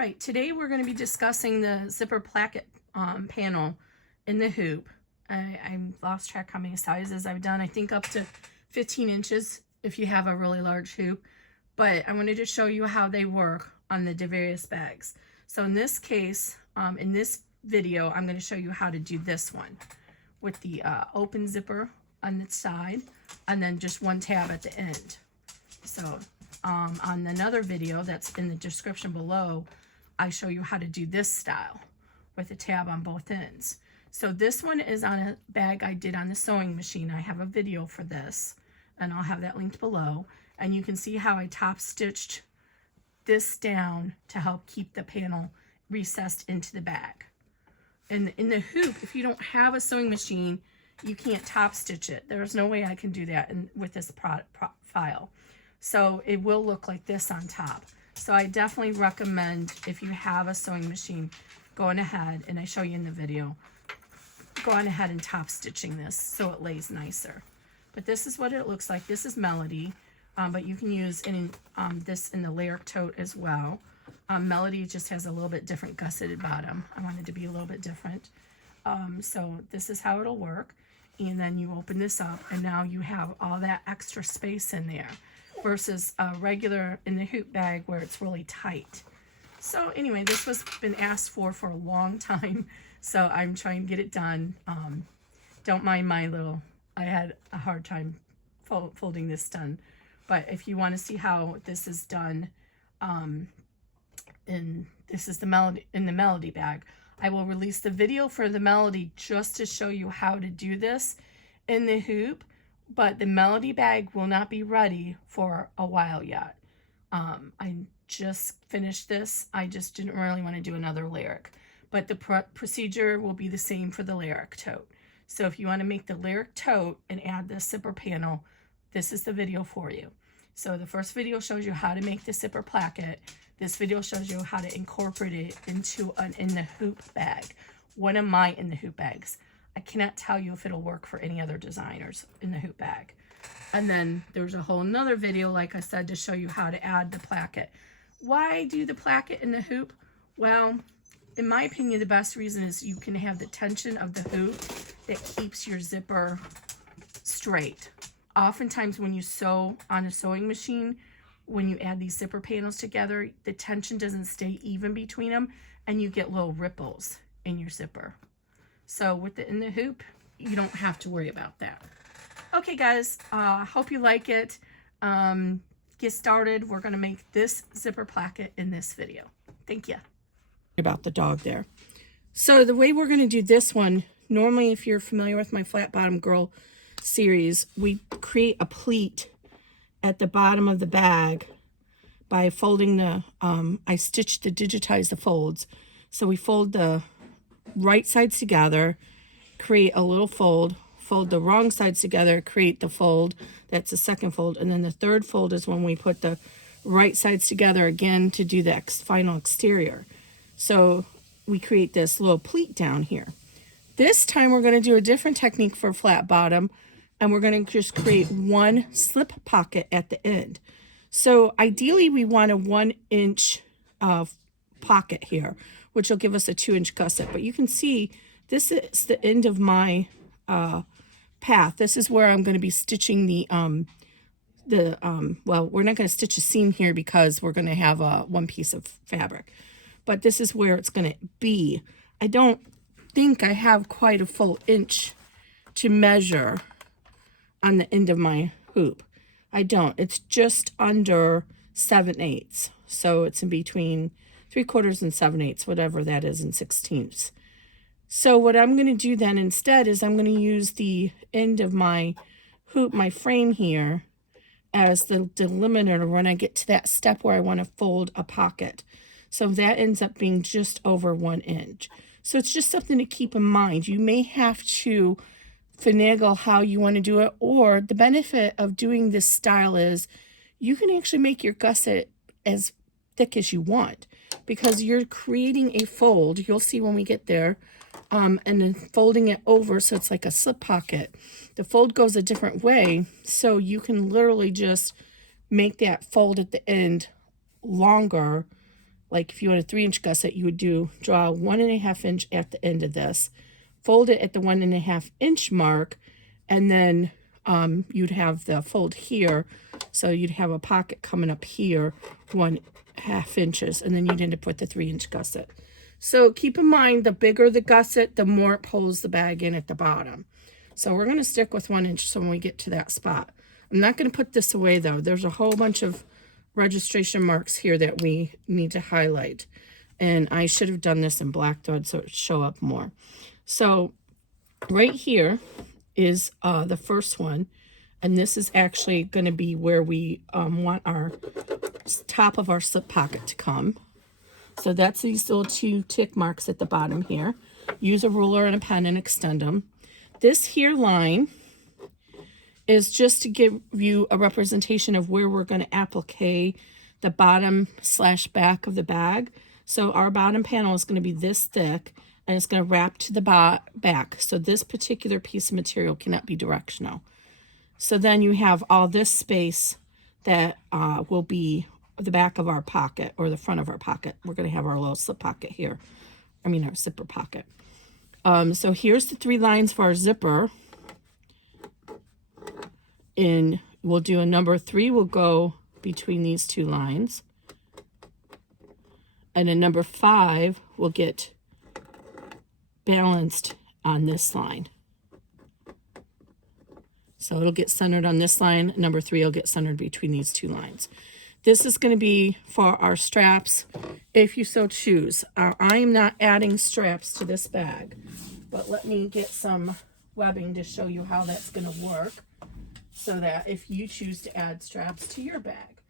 Right, today we're going to be discussing the Zipper Placket panel in the hoop. I lost track how many sizes I've done. I think up to 15 inches if you have a really large hoop. But I wanted to show you how they work on the various bags. So in this case, in this video, I'm going to show you how to do this one with the open zipper on the side and then just one tab at the end. So on another video that's in the description below, I show you how to do this style with a tab on both ends. So this one is on a bag I did on the sewing machine. I have a video for this and I'll have that linked below. And you can see how I top stitched this down to help keep the panel recessed into the bag. And in the hoop, if you don't have a sewing machine, you can't top stitch it. There's no way I can do that with this file. So it will look like this on top. So I definitely recommend, if you have a sewing machine, going ahead, and I show you in the video, going ahead and top stitching this so it lays nicer. But this is what it looks like. This is Melody, but you can use this in the Lyric tote as well. Melody just has a little bit different gusseted bottom. I wanted to be a little bit different. So this is how it'll work. And then you open this up and now you have all that extra space in there versus a regular in the hoop bag where it's really tight. So anyway, this was been asked for a long time. So I'm trying to get it done. Don't mind my little, I had a hard time folding this done. But if you want to see how this is done, and this is the Melody bag, I will release the video for the Melody just to show you how to do this in the hoop, but the Melody bag will not be ready for a while yet. I just finished this. I just didn't really want to do another Lyric, but the procedure will be the same for the Lyric tote. So if you want to make the Lyric tote and add the zipper panel, this is the video for you. So the first video shows you how to make the zipper placket. This video shows you how to incorporate it into an in the hoop bag. One of my in the hoop bags. I cannot tell you if it'll work for any other designers in the hoop bag. And then there's a whole nother video, like I said, to show you how to add the placket. Why do the placket in the hoop? Well, in my opinion, the best reason is you can have the tension of the hoop that keeps your zipper straight. Oftentimes when you sew on a sewing machine, when you add these zipper panels together, the tension doesn't stay even between them and you get little ripples in your zipper. So with the in the hoop, you don't have to worry about that. Okay guys, hope you like it. Get started. We're gonna make this zipper placket in this video. Thank you. About the dog there. So the way we're gonna do this one, normally if you're familiar with my Flat Bottom Girl series, we create a pleat at the bottom of the bag by folding the, I stitched to digitize the folds. So we fold the right sides together, create a little fold, fold the wrong sides together, create the fold, that's the second fold, and then the third fold is when we put the right sides together again to do the final exterior. So we create this little pleat down here. This time we're going to do a different technique for flat bottom, and we're going to just create one slip pocket at the end. So ideally we want a 1 inch pocket here, which will give us a 2-inch gusset. But you can see this is the end of my path. This is where I'm going to be stitching well, we're not going to stitch a seam here because we're going to have one piece of fabric. But this is where it's going to be. I don't think I have quite a full inch to measure on the end of my hoop. I don't. It's just under 7/8. So it's in between 3/4 and 7/8, whatever that is in 16ths. So what I'm going to do then instead is I'm going to use the end of my hoop, my frame here, as the delimiter when I get to that step where I want to fold a pocket. So that ends up being just over 1 inch. So it's just something to keep in mind. You may have to finagle how you want to do it, or the benefit of doing this style is you can actually make your gusset as thick as you want because you're creating a fold. You'll see when we get there, and then folding it over so it's like a slip pocket. The fold goes a different way, so you can literally just make that fold at the end longer like if you want a 3-inch gusset, you would draw 1.5 inch at the end of this, fold it at the 1.5 inch mark, and then you'd have the fold here. So you'd have a pocket coming up here, 1.5 inches, and then you'd end up with the 3-inch gusset. So keep in mind, the bigger the gusset, the more it pulls the bag in at the bottom. So we're going to stick with 1 inch so when we get to that spot. I'm not going to put this away though. There's a whole bunch of registration marks here that we need to highlight. And I should have done this in black thread so it would show up more. So right here is the first one. And this is actually going to be where we want our top of our slip pocket to come. So that's these little 2 tick marks at the bottom here. Use a ruler and a pen and extend them. This here line is just to give you a representation of where we're going to applique the bottom / back of the bag. So our bottom panel is going to be this thick, and it's going to wrap to the back. So this particular piece of material cannot be directional. So then you have all this space that will be the back of our pocket or the front of our pocket. We're going to have our little slip pocket here. I mean our zipper pocket. So here's the 3 lines for our zipper. And we'll do a number 3 will go between these 2 lines. And a number 5 will get balanced on this line. So it'll get centered on this line. Number 3 will get centered between these 2 lines. This is going to be for our straps, if you so choose. I am not adding straps to this bag, but let me get some webbing to show you how that's going to work, so that if you choose to add straps to your bag.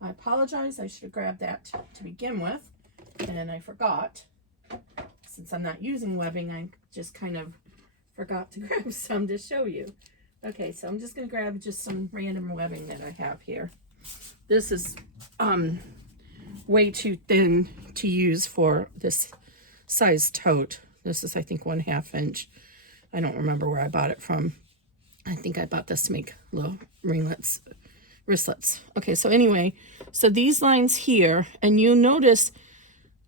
I apologize, I should have grabbed that to begin with, and I forgot. Since I'm not using webbing, I just kind of forgot to grab some to show you. Okay, so I'm just going to grab just some random webbing that I have here. This is way too thin to use for this size tote. This is, I think, 1/2 inch. I don't remember where I bought it from. I think I bought this to make little ringlets, wristlets. Okay, so anyway, so these lines here, and you notice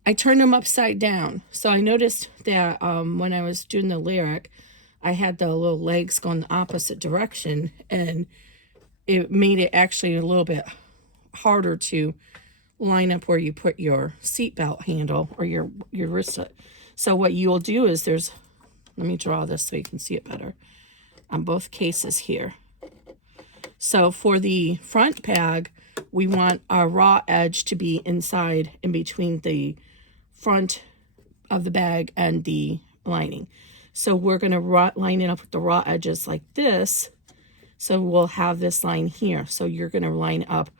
I turned them upside down. So I noticed that when I was doing the lyric, I had the little legs going the opposite direction, and it made it actually a little bit harder to line up where you put your seatbelt handle or your wristlet. So what you'll do is let me draw this so you can see it better on both cases here. So for the front bag, we want our raw edge to be inside in between the front of the bag and the lining. So we're going to line it up with the raw edges like this. So we'll have this line here. So you're going to line up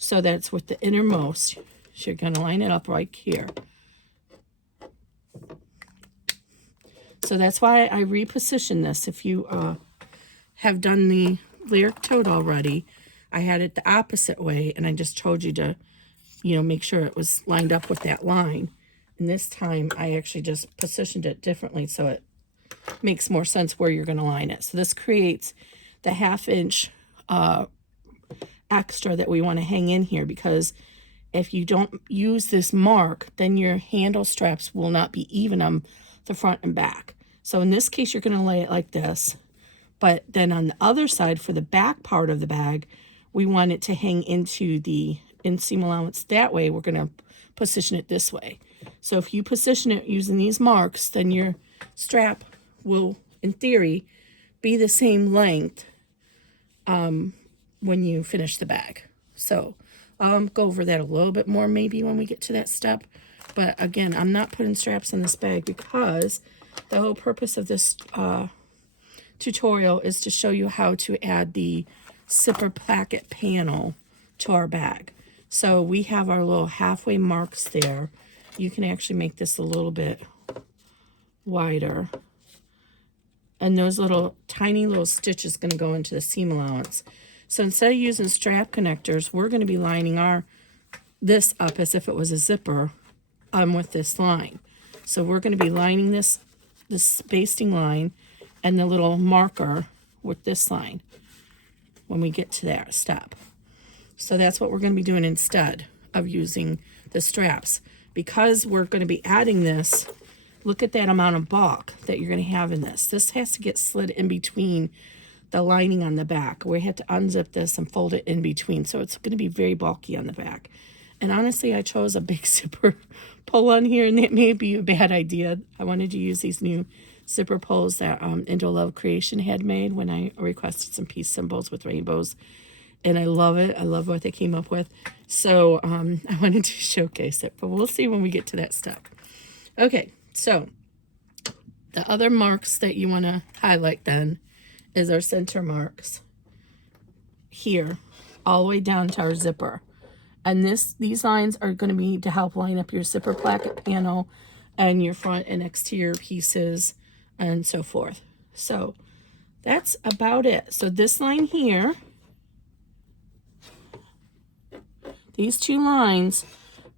so that's with the innermost. So you're going to line it up right here. So that's why I repositioned this. If you have done the lyric tote already, I had it the opposite way, and I just told you to, make sure it was lined up with that line. And this time I actually just positioned it differently so it makes more sense where you're going to line it. So this creates the 1/2 inch extra that we want to hang in here, because if you don't use this mark, then your handle straps will not be even on the front and back. So in this case, you're going to lay it like this. But then on the other side, for the back part of the bag, we want it to hang into the inseam allowance. That way, we're going to position it this way. So if you position it using these marks, then your strap will, in theory, be the same length when you finish the bag. So I'll go over that a little bit more maybe when we get to that step. But again, I'm not putting straps in this bag because the whole purpose of this tutorial is to show you how to add the Zipper Placket panel to our bag. So we have our little halfway marks there. You can actually make this a little bit wider. And those little tiny little stitches going to go into the seam allowance. So instead of using strap connectors, we're going to be lining this up as if it was a zipper with this line. So we're going to be lining this basting line and the little marker with this line when we get to that step. So that's what we're going to be doing instead of using the straps, because we're going to be adding this, look at that amount of bulk that you're going to have in this. This has to get slid in between the lining on the back. We have to unzip this and fold it in between. So it's going to be very bulky on the back. And honestly, I chose a big zipper pull on here, and that may be a bad idea. I wanted to use these new zipper pulls that Indo Love Creation had made when I requested some peace symbols with rainbows. And I love it. I love what they came up with. So I wanted to showcase it, but we'll see when we get to that step. Okay, so the other marks that you want to highlight then is our center marks here, all the way down to our zipper. And these lines are going to be to help line up your zipper placket panel and your front and exterior pieces and so forth. So that's about it. So this line here, these two lines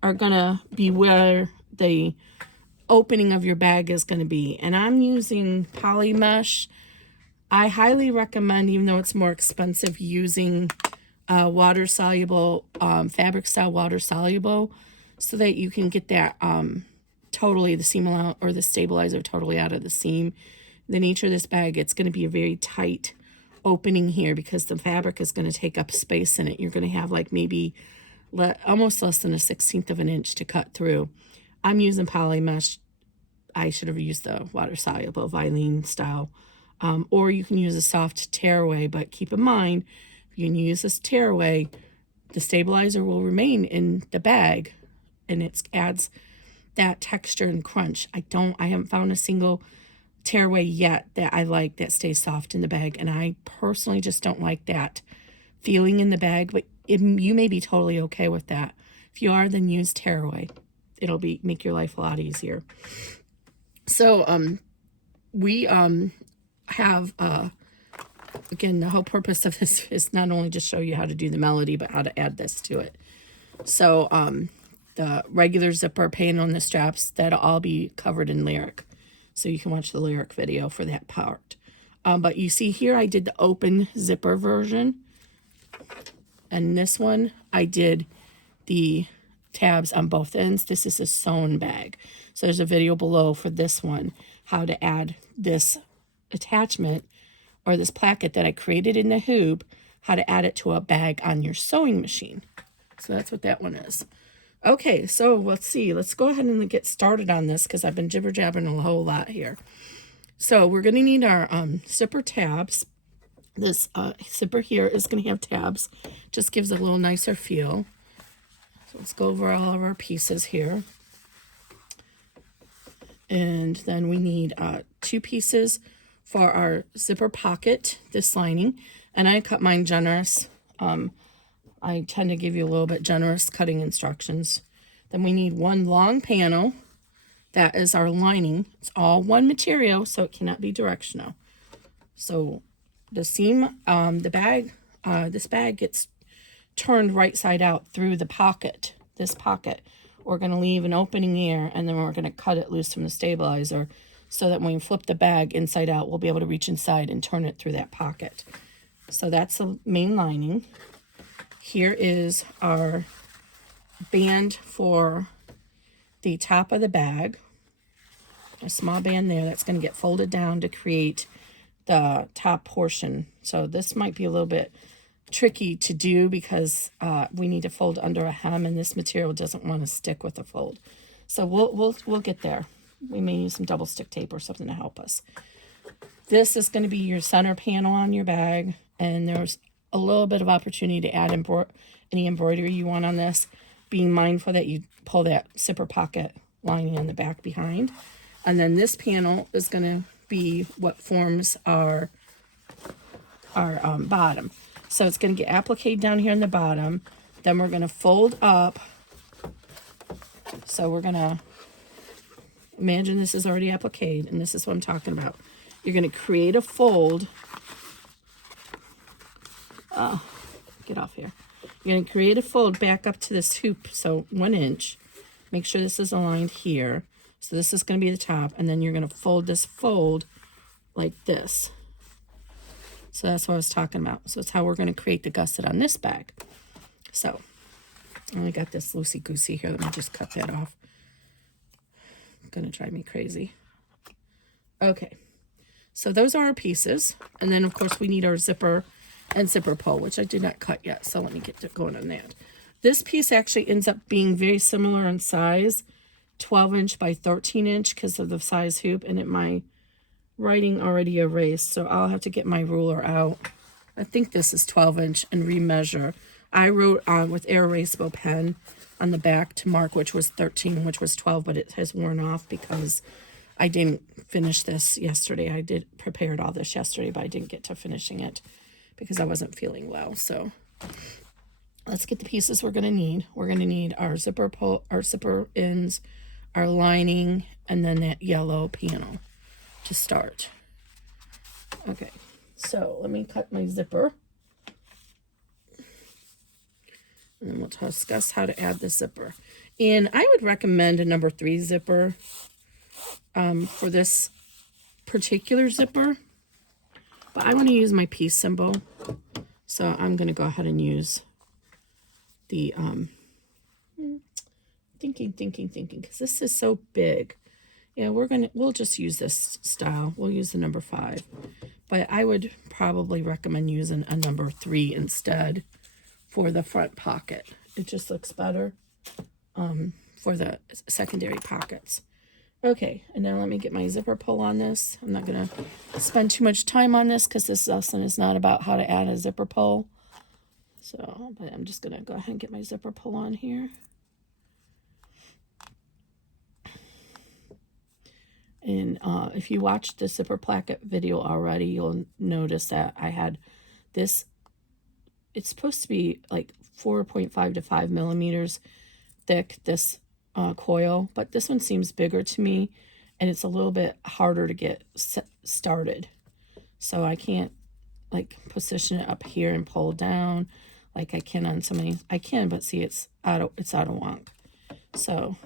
are going to be where the opening of your bag is going to be. And I'm using poly mesh. I highly recommend, even though it's more expensive, using water soluble, fabric style water soluble, so that you can get that totally the seam out, or the stabilizer totally out of the seam. The nature of this bag, it's going to be a very tight opening here because the fabric is going to take up space in it. You're going to have like maybe almost less than 1/16 of an inch to cut through. I'm using poly mesh. I should have used the water soluble Vilene style, or you can use a soft tearaway, but keep in mind, if you use this tearaway, the stabilizer will remain in the bag, and it adds that texture and crunch. I haven't found a single tearaway yet that I like that stays soft in the bag, and I personally just don't like that feeling in the bag, but you may be totally okay with that. If you are, then use tearaway. It'll make your life a lot easier. So we have again, the whole purpose of this is not only just show you how to do the melody, but how to add this to it. So the regular zipper panel and the straps, that'll all be covered in lyric, so you can watch the lyric video for that part. But you see here, I did the open zipper version, and this one I did the tabs on both ends. This is a sewn bag, so there's a video below for this one, how to add this attachment or this placket that I created in the hoop, how to add it to a bag on your sewing machine. So that's what that one is. Okay, so let's see. Let's go ahead and get started on this because I've been jibber-jabbering a whole lot here. So we're going to need our zipper tabs. This zipper here is going to have tabs. Just gives a little nicer feel. So let's go over all of our pieces here. And then we need 2 pieces for our zipper pocket, this lining. And I cut mine generous. I tend to give you a little bit generous cutting instructions. Then we need 1 long panel. That is our lining. It's all one material, so it cannot be directional. So the seam, the bag, this bag gets turned right side out through the pocket, this pocket. We're going to leave an opening here, and then we're going to cut it loose from the stabilizer so that when we flip the bag inside out, we'll be able to reach inside and turn it through that pocket. So that's the main lining. Here is our band for the top of the bag. A small band there that's going to get folded down to create the top portion. So this might be a little bit tricky to do because we need to fold under a hem, and this material doesn't want to stick with the fold. So we'll get there. We may use some double stick tape or something to help us. This is going to be your center panel on your bag, and there's a little bit of opportunity to add any embroidery you want on this, being mindful that you pull that zipper pocket lining in the back behind. And then this panel is going to be what forms our bottom. So it's going to get appliqued down here in the bottom. Then we're going to fold up. So we're going to imagine this is already appliqued, and this is what I'm talking about. You're going to create a fold. Get off here. You're going to create a fold back up to this hoop, so 1 inch. Make sure this is aligned here. So this is going to be the top, and then you're going to fold this fold like this. So that's what I was talking about. So it's how we're going to create the gusset on this bag. So I only got this loosey-goosey here. Let me just cut that off. gonna drive me crazy. Okay, so those are our pieces. And then of course we need our zipper and zipper pull, which I did not cut yet. So let me get going on that. This piece actually ends up being very similar in size, 12" by 13" because of the size hoop, and my writing already erased, so I'll have to get my ruler out. I think this is 12" and remeasure. I wrote with erasable pen on the back to mark which was 13, which was 12, but it has worn off because I didn't finish this yesterday. I did prepared all this yesterday, but I didn't get to finishing it because I wasn't feeling well. So let's get the pieces we're going to need. We're going to need our zipper pull, our zipper ends, our lining, and then that yellow panel to start. Okay, so let me cut my zipper. And then we'll discuss how to add the zipper. And I would recommend a number 3 zipper for this particular zipper. But I want to use my peace symbol. So I'm going to go ahead and use the thinking, because this is so big. Yeah, we'll just use this style. We'll use the number 5. But I would probably recommend using a number 3 instead for the front pocket. It just looks better for the secondary pockets. Okay, and now let me get my zipper pull on this. I'm not going to spend too much time on this because this lesson is not about how to add a zipper pull. So, but I'm just going to go ahead and get my zipper pull on here. And if you watched the Zipper Placket video already, you'll notice that I had this. It's supposed to be like 4.5 to 5 millimeters thick, this coil, but this one seems bigger to me, and it's a little bit harder to get started. So I can't like position it up here and pull down like I can on somebody. I can, but see, it's out of wonk. So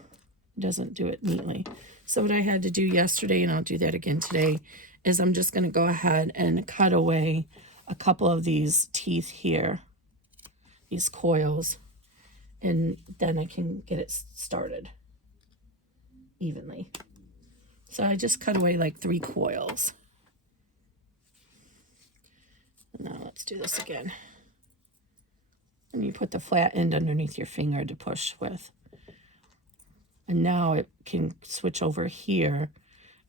it doesn't do it neatly. So what I had to do yesterday, and I'll do that again today, is I'm just going to go ahead and cut away a couple of these teeth here, these coils, and then I can get it started evenly. So I just cut away like 3 coils. And now let's do this again. And you put the flat end underneath your finger to push with. And now it can switch over here,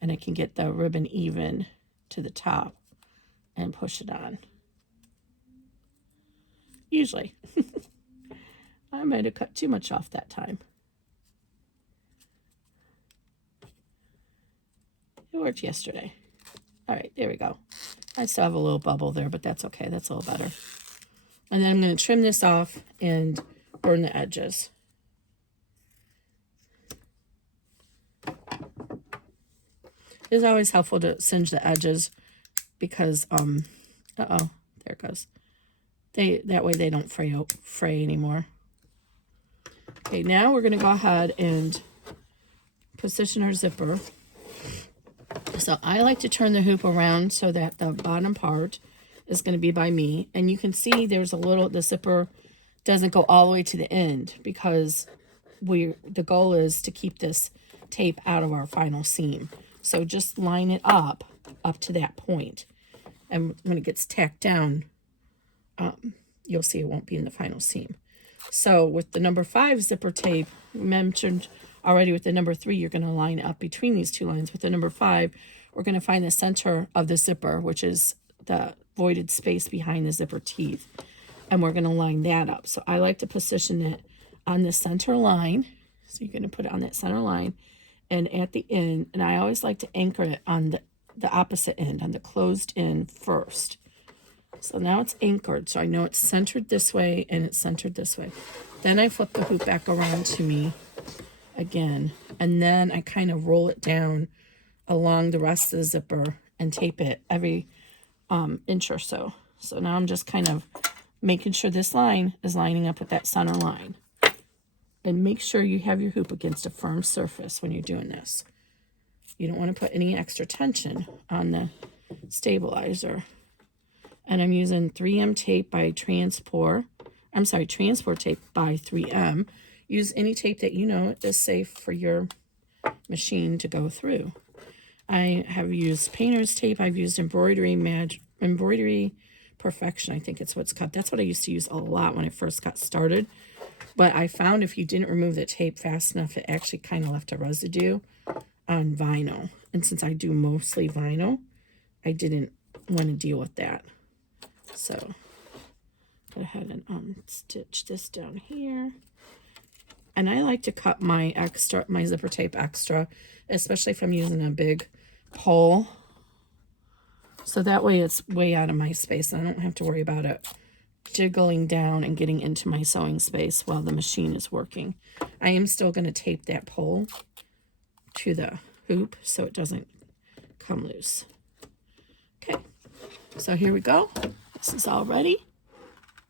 and it can get the ribbon even to the top and push it on. Usually. I might have cut too much off that time. It worked yesterday. All right, there we go. I still have a little bubble there, but that's okay. That's a little better. And then I'm going to trim this off and burn the edges. It's always helpful to singe the edges because, there it goes. That way they don't fray anymore. Okay, now we're going to go ahead and position our zipper. So I like to turn the hoop around so that the bottom part is going to be by me. And you can see there's the zipper doesn't go all the way to the end because the goal is to keep this tape out of our final seam. So just line it up to that point. And when it gets tacked down, you'll see it won't be in the final seam. So with the number 5 zipper tape, mentioned already with the number 3, you're going to line up between these 2 lines. With the number 5, we're going to find the center of the zipper, which is the voided space behind the zipper teeth. And we're going to line that up. So I like to position it on the center line. So you're going to put it on that center line. And at the end, and I always like to anchor it on the opposite end, on the closed end first. So now it's anchored, so I know it's centered this way and it's centered this way. Then I flip the hoop back around to me again, and then I kind of roll it down along the rest of the zipper and tape it every inch or so. So now I'm just kind of making sure this line is lining up with that center line. And make sure you have your hoop against a firm surface when you're doing this. You don't want to put any extra tension on the stabilizer. And I'm using 3M tape by Transport tape by 3M. Use any tape that you know is safe for your machine to go through. I have used painter's tape. I've used embroidery perfection, I think it's what's called. That's what I used to use a lot when I first got started. But I found if you didn't remove the tape fast enough, it actually kind of left a residue on vinyl. And since I do mostly vinyl, I didn't want to deal with that. So go ahead and stitch this down here. And I like to cut my zipper tape extra, especially if I'm using a big pole. So that way it's way out of my space. I don't have to worry about it jiggling down and getting into my sewing space while the machine is working. I am still going to tape that pole to the hoop so it doesn't come loose. Okay, so here we go. This is all ready.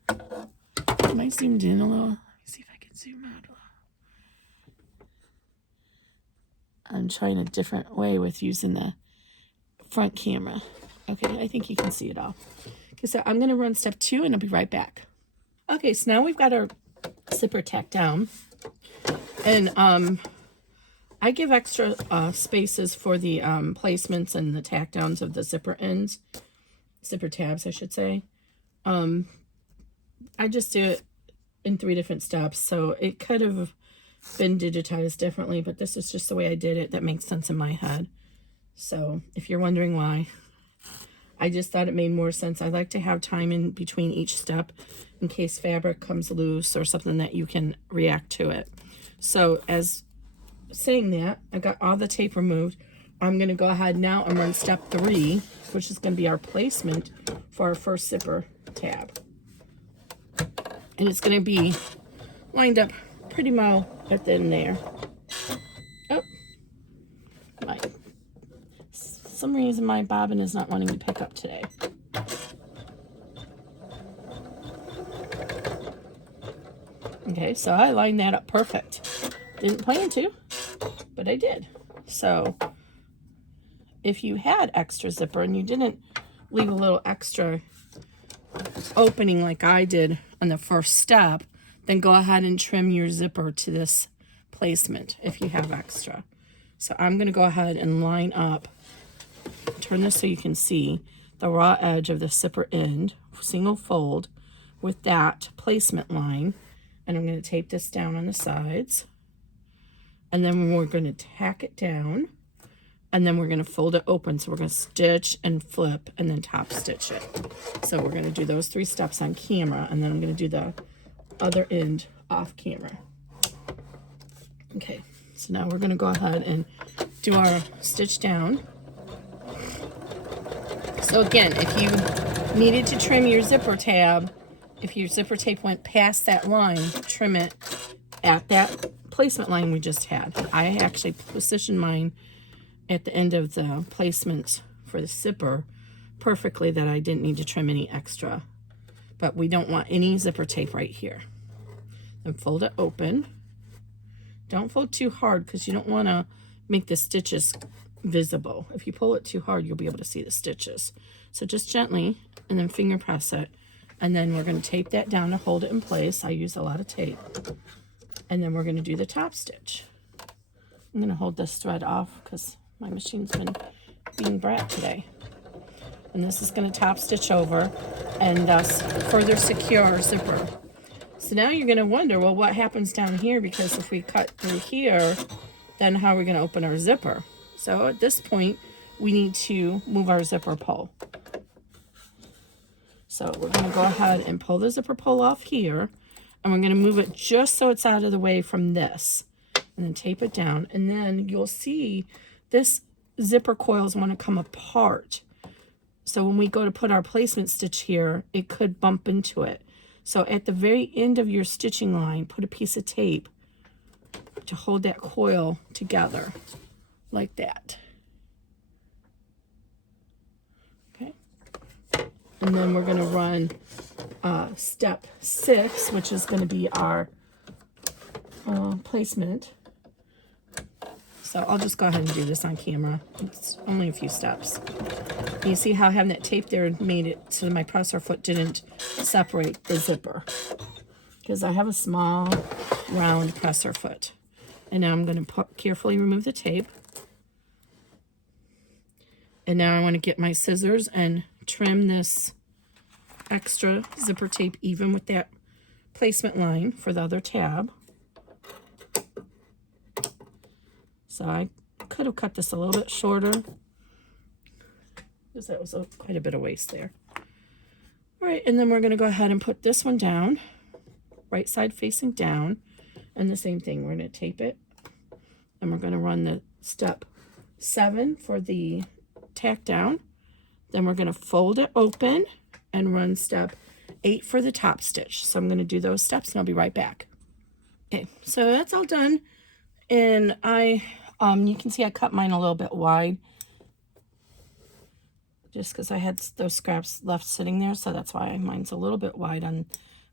Am I zoomed in a little? Let me see if I can zoom out a little. I'm trying a different way with using the front camera. Okay, I think you can see it all. Okay, so I'm going to run step 2 and I'll be right back. Okay, so now we've got our zipper tacked down. And I give extra spaces for the placements and the tack downs of the zipper ends. Zipper tabs, I should say. I just do it in 3 different steps. So it could have been digitized differently, but this is just the way I did it. That makes sense in my head. So if you're wondering why, I just thought it made more sense. I like to have time in between each step in case fabric comes loose or something that you can react to it. So as saying that, I got all the tape removed. I'm going to go ahead now and run step 3, which is going to be our placement for our first zipper tab. And it's going to be lined up pretty well at the end there. Oh, some reason my bobbin is not wanting to pick up today. Okay, so I lined that up perfect. Didn't plan to, but I did. So if you had extra zipper and you didn't leave a little extra opening like I did on the first step, then go ahead and trim your zipper to this placement if you have extra. So I'm going to go ahead and line up, turn this so you can see the raw edge of the zipper end, single fold, with that placement line. And I'm going to tape this down on the sides. And then we're going to tack it down. And then we're going to fold it open. So we're going to stitch and flip and then top stitch it. So we're going to do those 3 steps on camera. And then I'm going to do the other end off camera. Okay, so now we're going to go ahead and do our stitch down. So again, if you needed to trim your zipper tab, if your zipper tape went past that line, trim it at that placement line we just had. I actually positioned mine at the end of the placements for the zipper perfectly that I didn't need to trim any extra. But we don't want any zipper tape right here. Then fold it open. Don't fold too hard because you don't want to make the stitches visible. If you pull it too hard, you'll be able to see the stitches. So just gently and then finger press it. And then we're going to tape that down to hold it in place. I use a lot of tape. And then we're going to do the top stitch. I'm going to hold this thread off because my machine's been being brat today. And this is going to top stitch over and thus further secure our zipper. So now you're going to wonder, well, what happens down here? Because if we cut through here, then how are we going to open our zipper? So at this point, we need to move our zipper pull. So we're going to go ahead and pull the zipper pull off here, and we're going to move it just so it's out of the way from this, and then tape it down. And then you'll see this zipper coils want to come apart. So when we go to put our placement stitch here, it could bump into it. So at the very end of your stitching line, put a piece of tape to hold that coil together like that. Okay. And then we're going to run step 6, which is going to be our placement. So I'll just go ahead and do this on camera. It's only a few steps. You see how having that tape there made it so my presser foot didn't separate the zipper. Because I have a small, round presser foot. And now I'm going to carefully remove the tape. And now I want to get my scissors and trim this extra zipper tape even with that placement line for the other tab. So I could have cut this a little bit shorter, because that was quite a bit of waste there. All right, and then we're going to go ahead and put this one down, right side facing down, and the same thing, we're going to tape it, and we're going to run the step 7 for the tack down. Then we're going to fold it open and run step 8 for the top stitch. So I'm going to do those steps and I'll be right back. Okay, so that's all done, and you can see I cut mine a little bit wide, just because I had those scraps left sitting there, so that's why mine's a little bit wide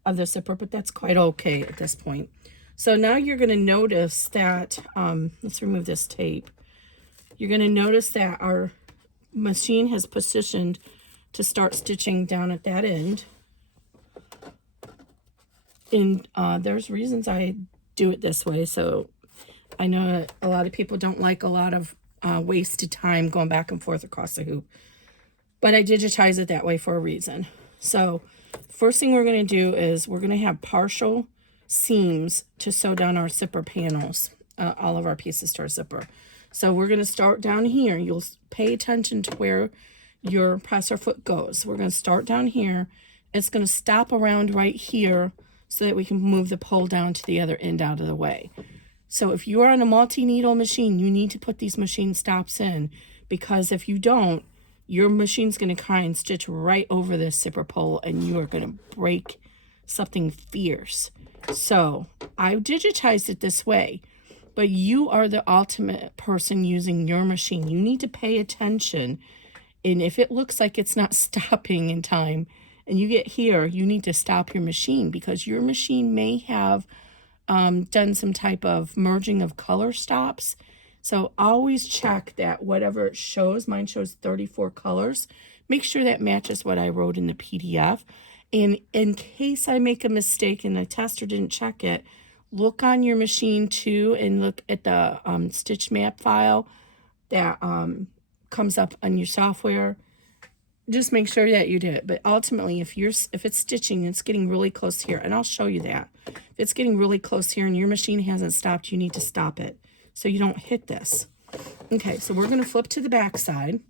of the zipper, but that's quite okay at this point. So now you're going to notice that, let's remove this tape. You're going to notice that our machine has positioned to start stitching down at that end. And there's reasons I do it this way. So I know a lot of people don't like a lot of wasted time going back and forth across the hoop, but I digitize it that way for a reason. So first thing we're going to do is we're going to have partial seams to sew down our zipper panels, all of our pieces to our zipper. So we're going to start down here. You'll pay attention to where your presser foot goes. We're going to start down here. It's going to stop around right here so that we can move the pole down to the other end out of the way. So if you're on a multi-needle machine, you need to put these machine stops in, because if you don't, your machine's going to try and stitch right over this zipper pole and you are going to break something fierce. So I've digitized it this way, but you are the ultimate person using your machine. You need to pay attention, and if it looks like it's not stopping in time and you get here, you need to stop your machine, because your machine may have done some type of merging of color stops. So always check that whatever it shows, mine shows 34 colors, make sure that matches what I wrote in the PDF. And in case I make a mistake and the tester didn't check it, look on your machine too and look at the stitch map file that comes up on your software. Just make sure that you did it. But ultimately, if it's stitching, it's getting really close here, and I'll show you that. If it's getting really close here and your machine hasn't stopped, you need to stop it so you don't hit this. Okay, so we're going to flip to the back side,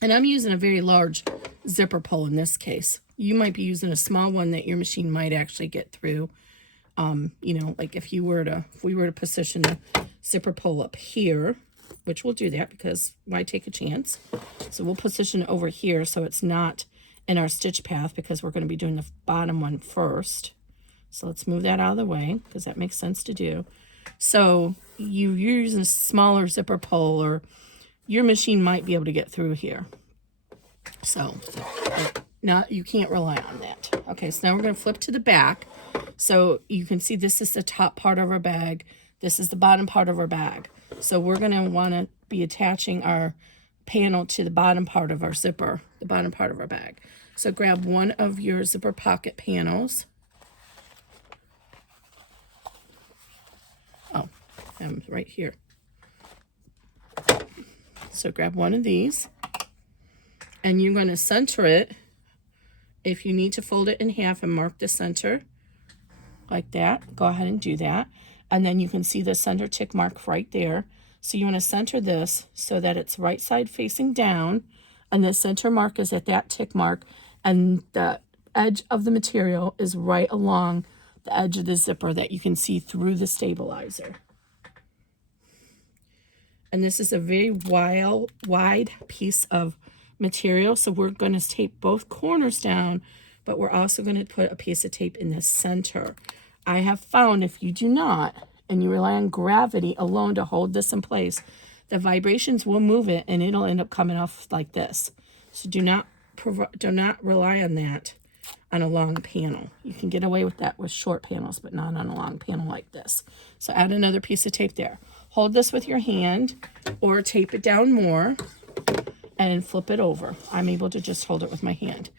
and I'm using a very large zipper pull in this case. You might be using a small one that your machine might actually get through. You know, like if we were to position the zipper pull up here, which we'll do that because why take a chance? So we'll position it over here so it's not in our stitch path, because we're going to be doing the bottom one first. So let's move that out of the way because that makes sense to do. So you're using a smaller zipper pull, or your machine might be able to get through here. So now you can't rely on that. Okay, so now we're going to flip to the back. So you can see this is the top part of our bag. This is the bottom part of our bag. So we're going to want to be attaching our panel to the bottom part of our zipper, the bottom part of our bag. So grab one of your zipper pocket panels. Oh, I'm right here. So grab one of these, and you're going to center it. If you need to fold it in half and mark the center like that, go ahead and do that. And then you can see the center tick mark right there. So you want to center this so that it's right side facing down, and the center mark is at that tick mark, and the edge of the material is right along the edge of the zipper that you can see through the stabilizer. And this is a very wide piece of material, so we're going to tape both corners down, but we're also going to put a piece of tape in the center. I have found if you do not, and you rely on gravity alone to hold this in place, the vibrations will move it and it'll end up coming off like this. So do not rely on that on a long panel. You can get away with that with short panels, but not on a long panel like this. So add another piece of tape there. Hold this with your hand or tape it down more and flip it over. I'm able to just hold it with my hand.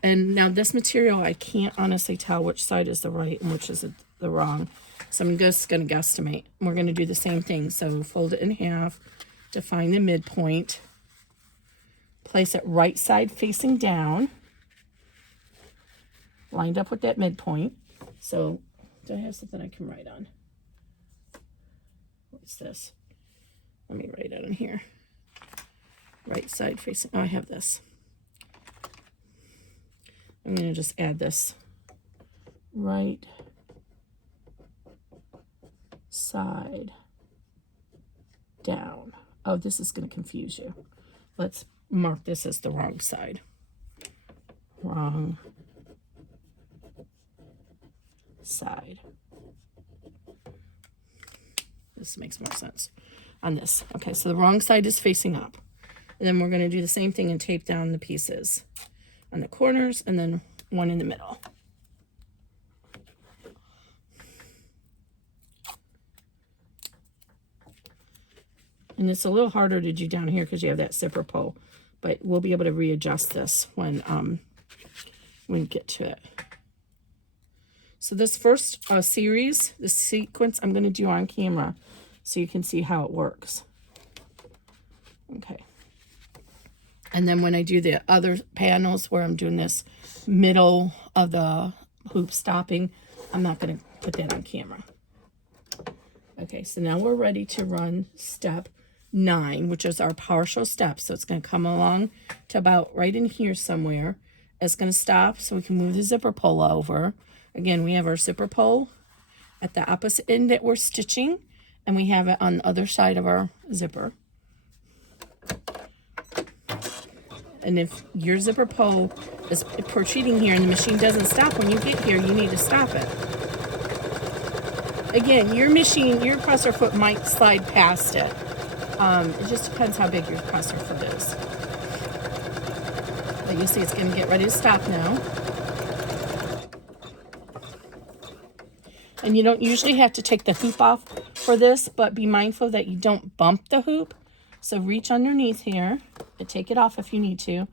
And now this material, I can't honestly tell which side is the right and which is the wrong. So I'm just going to guesstimate. We're going to do the same thing. So fold it in half to find the midpoint. Place it right side facing down, lined up with that midpoint. So do I have something I can write on? What's this? Let me write it on here. Right side facing, oh, I have this. I'm going to just add this right side down. Oh, this is going to confuse you. Let's mark this as the wrong side. Wrong side. This makes more sense on this. Okay, so the wrong side is facing up. And then we're going to do the same thing and tape down the pieces on the corners and then one in the middle. And it's a little harder to do down here because you have that zipper pull, but we'll be able to readjust this when we get to it. So this first series, this sequence, I'm going to do on camera so you can see how it works. Okay. And then when I do the other panels where I'm doing this middle of the hoop stopping, I'm not going to put that on camera. Okay, so now we're ready to run step 9, which is our partial step. So it's going to come along to about right in here somewhere. It's going to stop so we can move the zipper pull over. Again, we have our zipper pull at the opposite end that we're stitching, and we have it on the other side of our zipper. And if your zipper pull is protruding here and the machine doesn't stop when you get here, you need to stop it. Again, your machine, your presser foot might slide past it. It just depends how big your presser foot is. But you see it's going to get ready to stop now. And you don't usually have to take the hoop off for this, but be mindful that you don't bump the hoop. So reach underneath here and take it off if you need to,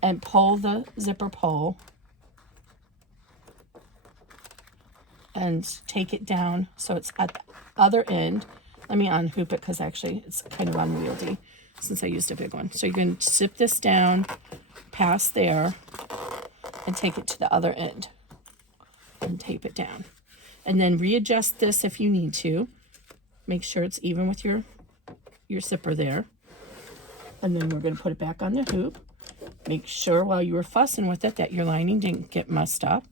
and pull the zipper pull and take it down so it's at the other end. Let me unhoop it because actually it's kind of unwieldy since I used a big one. So you're going to zip this down past there and take it to the other end and tape it down. And then readjust this if you need to. Make sure it's even with your zipper there. And then we're going to put it back on the hoop. Make sure while you were fussing with it that your lining didn't get messed up.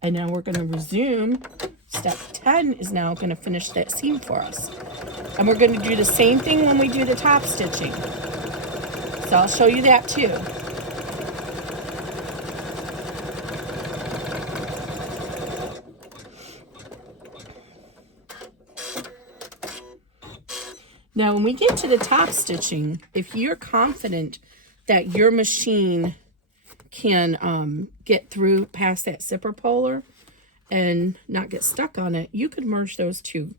And now we're going to resume. Step 10 is now going to finish that seam for us. And we're going to do the same thing when we do the top stitching. So I'll show you that too. Now, when we get to the top stitching, if you're confident that your machine can get through past that zipper puller and not get stuck on it, you could merge those two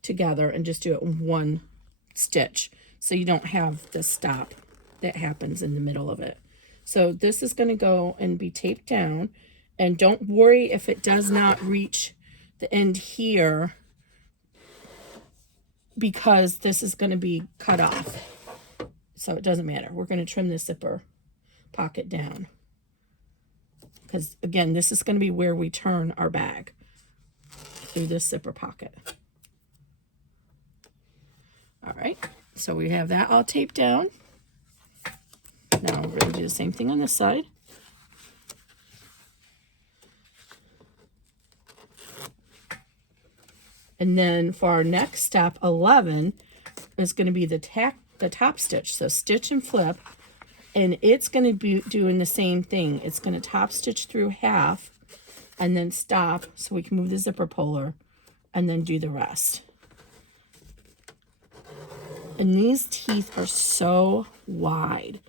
together and just do it in one stitch so you don't have the stop that happens in the middle of it. So this is going to go and be taped down, and don't worry if it does not reach the end here, because this is going to be cut off. So it doesn't matter. We're going to trim the zipper pocket down. Because again, this is going to be where we turn our bag, through this zipper pocket. All right, so we have that all taped down. Now we're going to do the same thing on this side. And then for our next step, 11, is going to be the top stitch. So stitch and flip, and it's going to be doing the same thing. It's going to top stitch through half and then stop so we can move the zipper puller and then do the rest. And these teeth are so wide.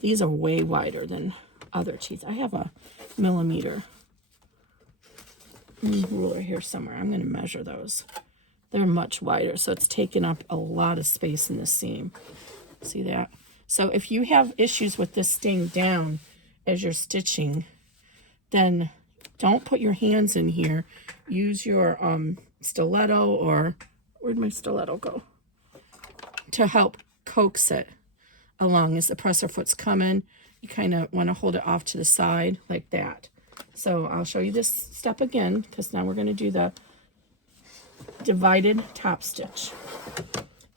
These are way wider than other teeth. I have a millimeter ruler here somewhere. I'm going to measure those. They're much wider, so it's taking up a lot of space in the seam. See that? So if you have issues with this staying down as you're stitching, then don't put your hands in here. Use your stiletto, or where'd my stiletto go? To help coax it along as the presser foot's coming. You kind of want to hold it off to the side like that. So I'll show you this step again, because now we're going to do the divided top stitch.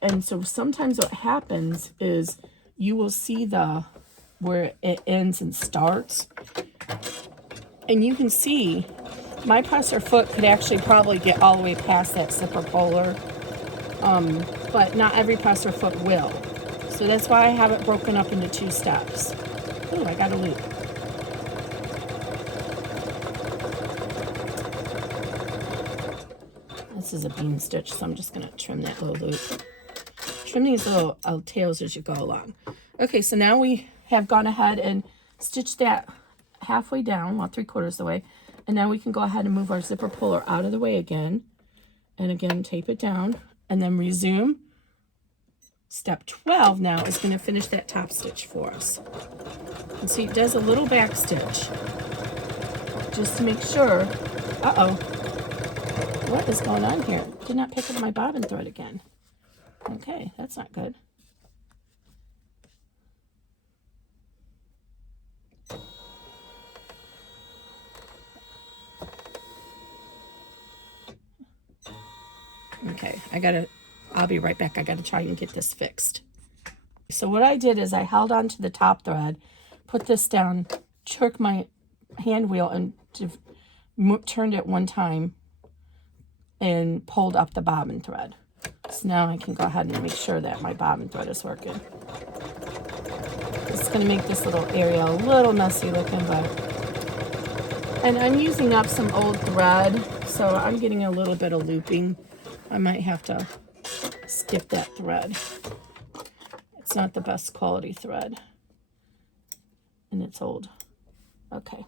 And so sometimes what happens is you will see where it ends and starts. And you can see my presser foot could actually probably get all the way past that zipper puller. But not every presser foot will. So that's why I have it broken up into 2 steps. Ooh, I got a loop. This is a bean stitch, so I'm just going to trim that little loop. Trim these little tails as you go along. Okay, so now we have gone ahead and stitched that halfway down, well, 3/4 the way. And now we can go ahead and move our zipper puller out of the way again. And again, tape it down. And then resume. Step 12 now is going to finish that top stitch for us. And see, it does a little back stitch just to make sure. Uh-oh. What is going on here? Did not pick up my bobbin thread again. Okay, that's not good. Okay, I'll be right back. I gotta try and get this fixed. So what I did is I held on to the top thread, put this down, took my hand wheel and turned it one time and pulled up the bobbin thread. So now I can go ahead and make sure that my bobbin thread is working. It's gonna make this little area a little messy looking, and I'm using up some old thread, so I'm getting a little bit of looping. I might have to skip that thread. It's not the best quality thread, and it's old. Okay.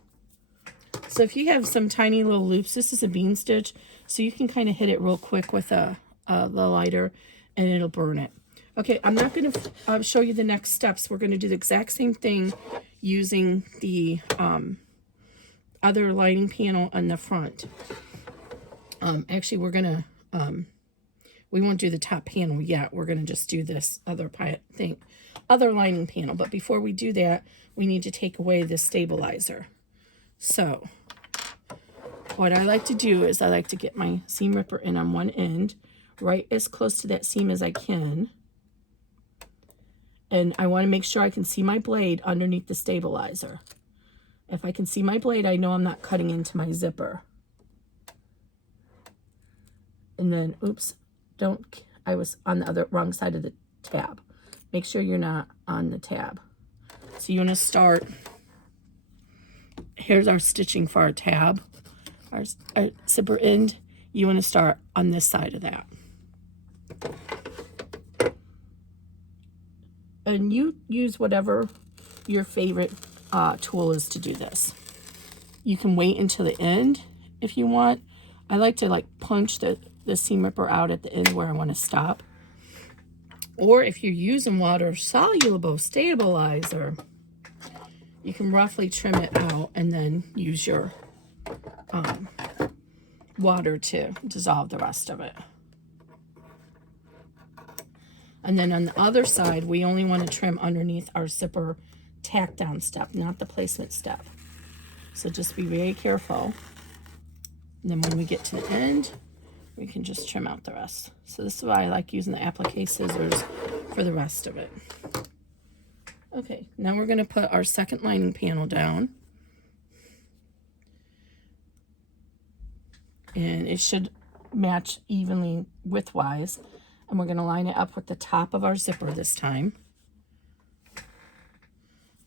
So if you have some tiny little loops, this is a bean stitch, so you can kind of hit it real quick with the lighter, and it'll burn it. Okay, I'm not going to show you the next steps. We're going to do the exact same thing using the other lining panel on the front. Actually, we're going to, we won't do the top panel yet. We're going to just do this other lining panel. But before we do that, we need to take away the stabilizer. So what I like to do is I like to get my seam ripper in on one end, right as close to that seam as I can. And I want to make sure I can see my blade underneath the stabilizer. If I can see my blade, I know I'm not cutting into my zipper. And then, oops, I was on the wrong side of the tab. Make sure you're not on the tab. So you want to start, here's our stitching for our tab, our zipper end. You want to start on this side of that. And you use whatever your favorite tool is to do this. You can wait until the end if you want. I like to punch the seam ripper out at the end where I want to stop. Or if you're using Water Soluble Stabilizer, you can roughly trim it out and then use your water to dissolve the rest of it. And then on the other side, we only want to trim underneath our zipper tack down step, not the placement step. So just be very careful. And then when we get to the end, we can just trim out the rest. So this is why I like using the applique scissors for the rest of it. Okay, now we're going to put our second lining panel down. And it should match evenly widthwise. And we're going to line it up with the top of our zipper this time.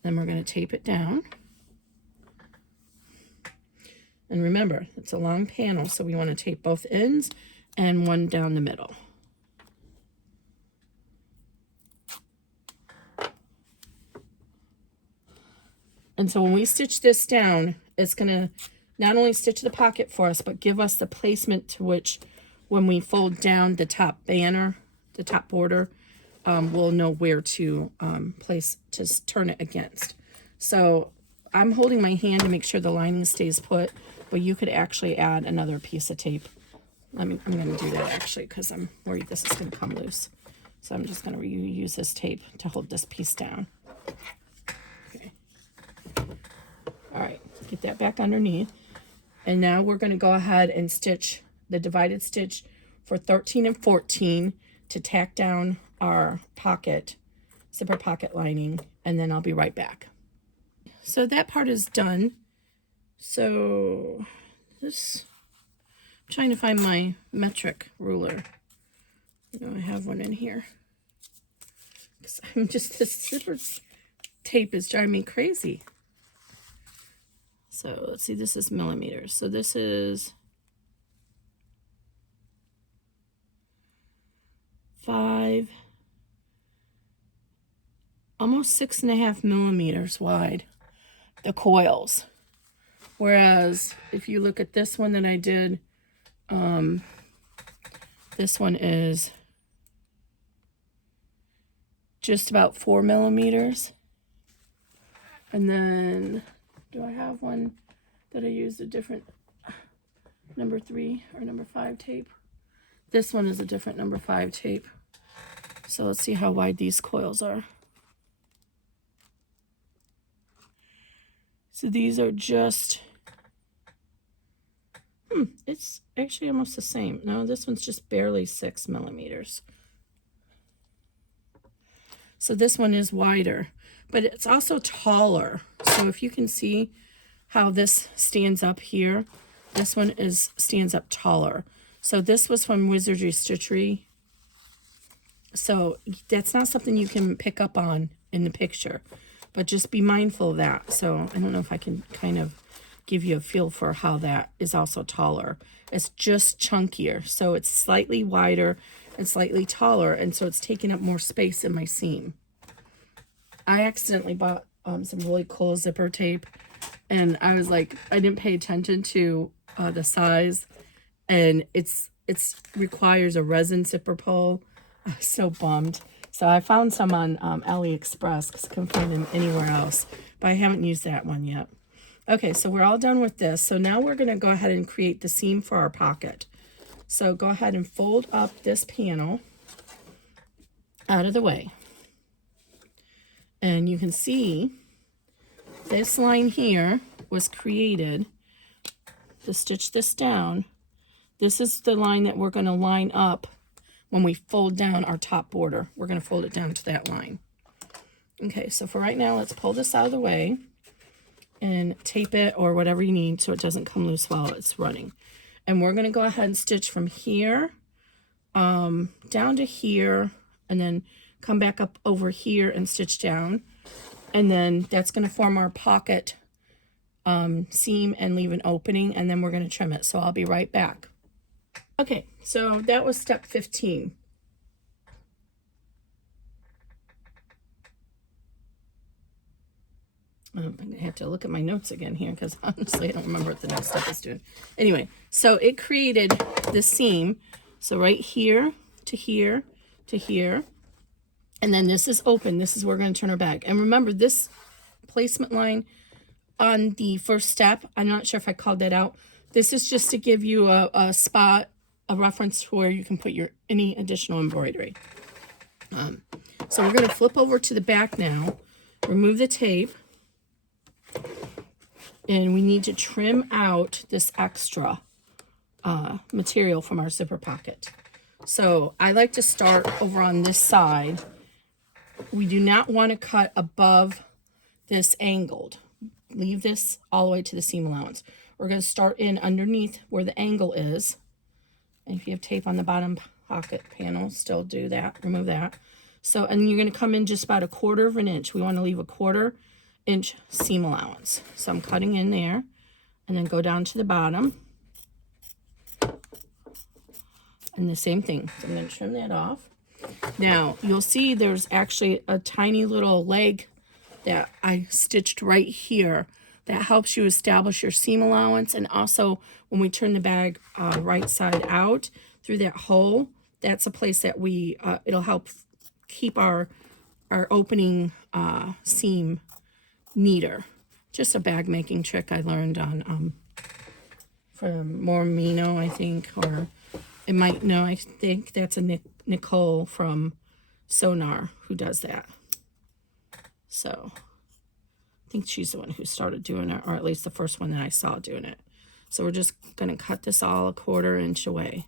Then we're going to tape it down. And remember, it's a long panel, so we want to tape both ends and one down the middle. And so when we stitch this down, it's going to not only stitch the pocket for us, but give us the placement to which when we fold down the top banner, the top border, we'll know where to place to turn it against. So I'm holding my hand to make sure the lining stays put, but you could actually add another piece of tape. I'm going to do that actually because I'm worried this is going to come loose. So I'm just going to use this tape to hold this piece down. Okay. All right, get that back underneath. And now we're going to go ahead and stitch the divided stitch for 13 and 14 to tack down our pocket, zipper pocket lining, and then I'll be right back. So that part is done. So this, I'm trying to find my metric ruler. You know, I have one in here. I'm just, this zipper tape is driving me crazy. So let's see, this is millimeters. So this is 5, almost 6.5 millimeters wide, the coils. Whereas if you look at this one that I did, this one is just about 4 millimeters. And then, do I have one that I used a different number 3 or number 5 tape? This one is a different number 5 tape. So let's see how wide these coils are. So these are just, it's actually almost the same. No, this one's just barely 6 millimeters. So this one is wider, but it's also taller. So if you can see how this stands up here, this one stands up taller. So this was from Wizardry Stitchery. So that's not something you can pick up on in the picture, but just be mindful of that. So I don't know if I can kind of give you a feel for how that is also taller. It's just chunkier. So it's slightly wider and slightly taller, and so it's taking up more space in my seam. I accidentally bought some really cool zipper tape, and I was like, I didn't pay attention to the size, and it's requires a resin zipper pull. I was so bummed. So I found some on AliExpress because I couldn't find them anywhere else, but I haven't used that one yet. Okay, so we're all done with this. So now we're going to go ahead and create the seam for our pocket. So go ahead and fold up this panel out of the way. And you can see this line here was created to stitch this down. This is the line that we're going to line up when we fold down our top border. We're going to fold it down to that line. Okay, so for right now, let's pull this out of the way and tape it or whatever you need so it doesn't come loose while it's running. And we're going to go ahead and stitch from here down to here, and then come back up over here and stitch down. And then that's going to form our pocket seam and leave an opening, and then we're going to trim it. So I'll be right back. Okay, so that was step 15. I'm going to have to look at my notes again here because honestly I don't remember what the next step is doing. Anyway, so it created the seam. So right here to here to here. And then this is open. This is where we're going to turn our bag. And remember, this placement line on the first step, I'm not sure if I called that out. This is just to give you a spot, a reference to where you can put your any additional embroidery. So we're going to flip over to the back now, remove the tape, and we need to trim out this extra material from our zipper pocket. So I like to start over on this side. We do not want to cut above this angled. Leave this all the way to the seam allowance. We're going to start in underneath where the angle is. And if you have tape on the bottom pocket panel, still do that, remove that. So, and you're going to come in just about 1/4 of an inch. We want to leave a 1/4 inch seam allowance. So I'm cutting in there and then go down to the bottom. And the same thing. So I'm going to trim that off. Now, you'll see there's actually a tiny little leg that I stitched right here that helps you establish your seam allowance. And also, when we turn the bag right side out through that hole, that's a place that we, it'll help keep our opening seam neater. just a bag making trick I learned on from Mino, I think, or it might, no, I think that's a Nicole from Sonar who does that. So I think she's the one who started doing it, or at least the first one that I saw doing it. So we're just going to cut this all 1/4 inch away.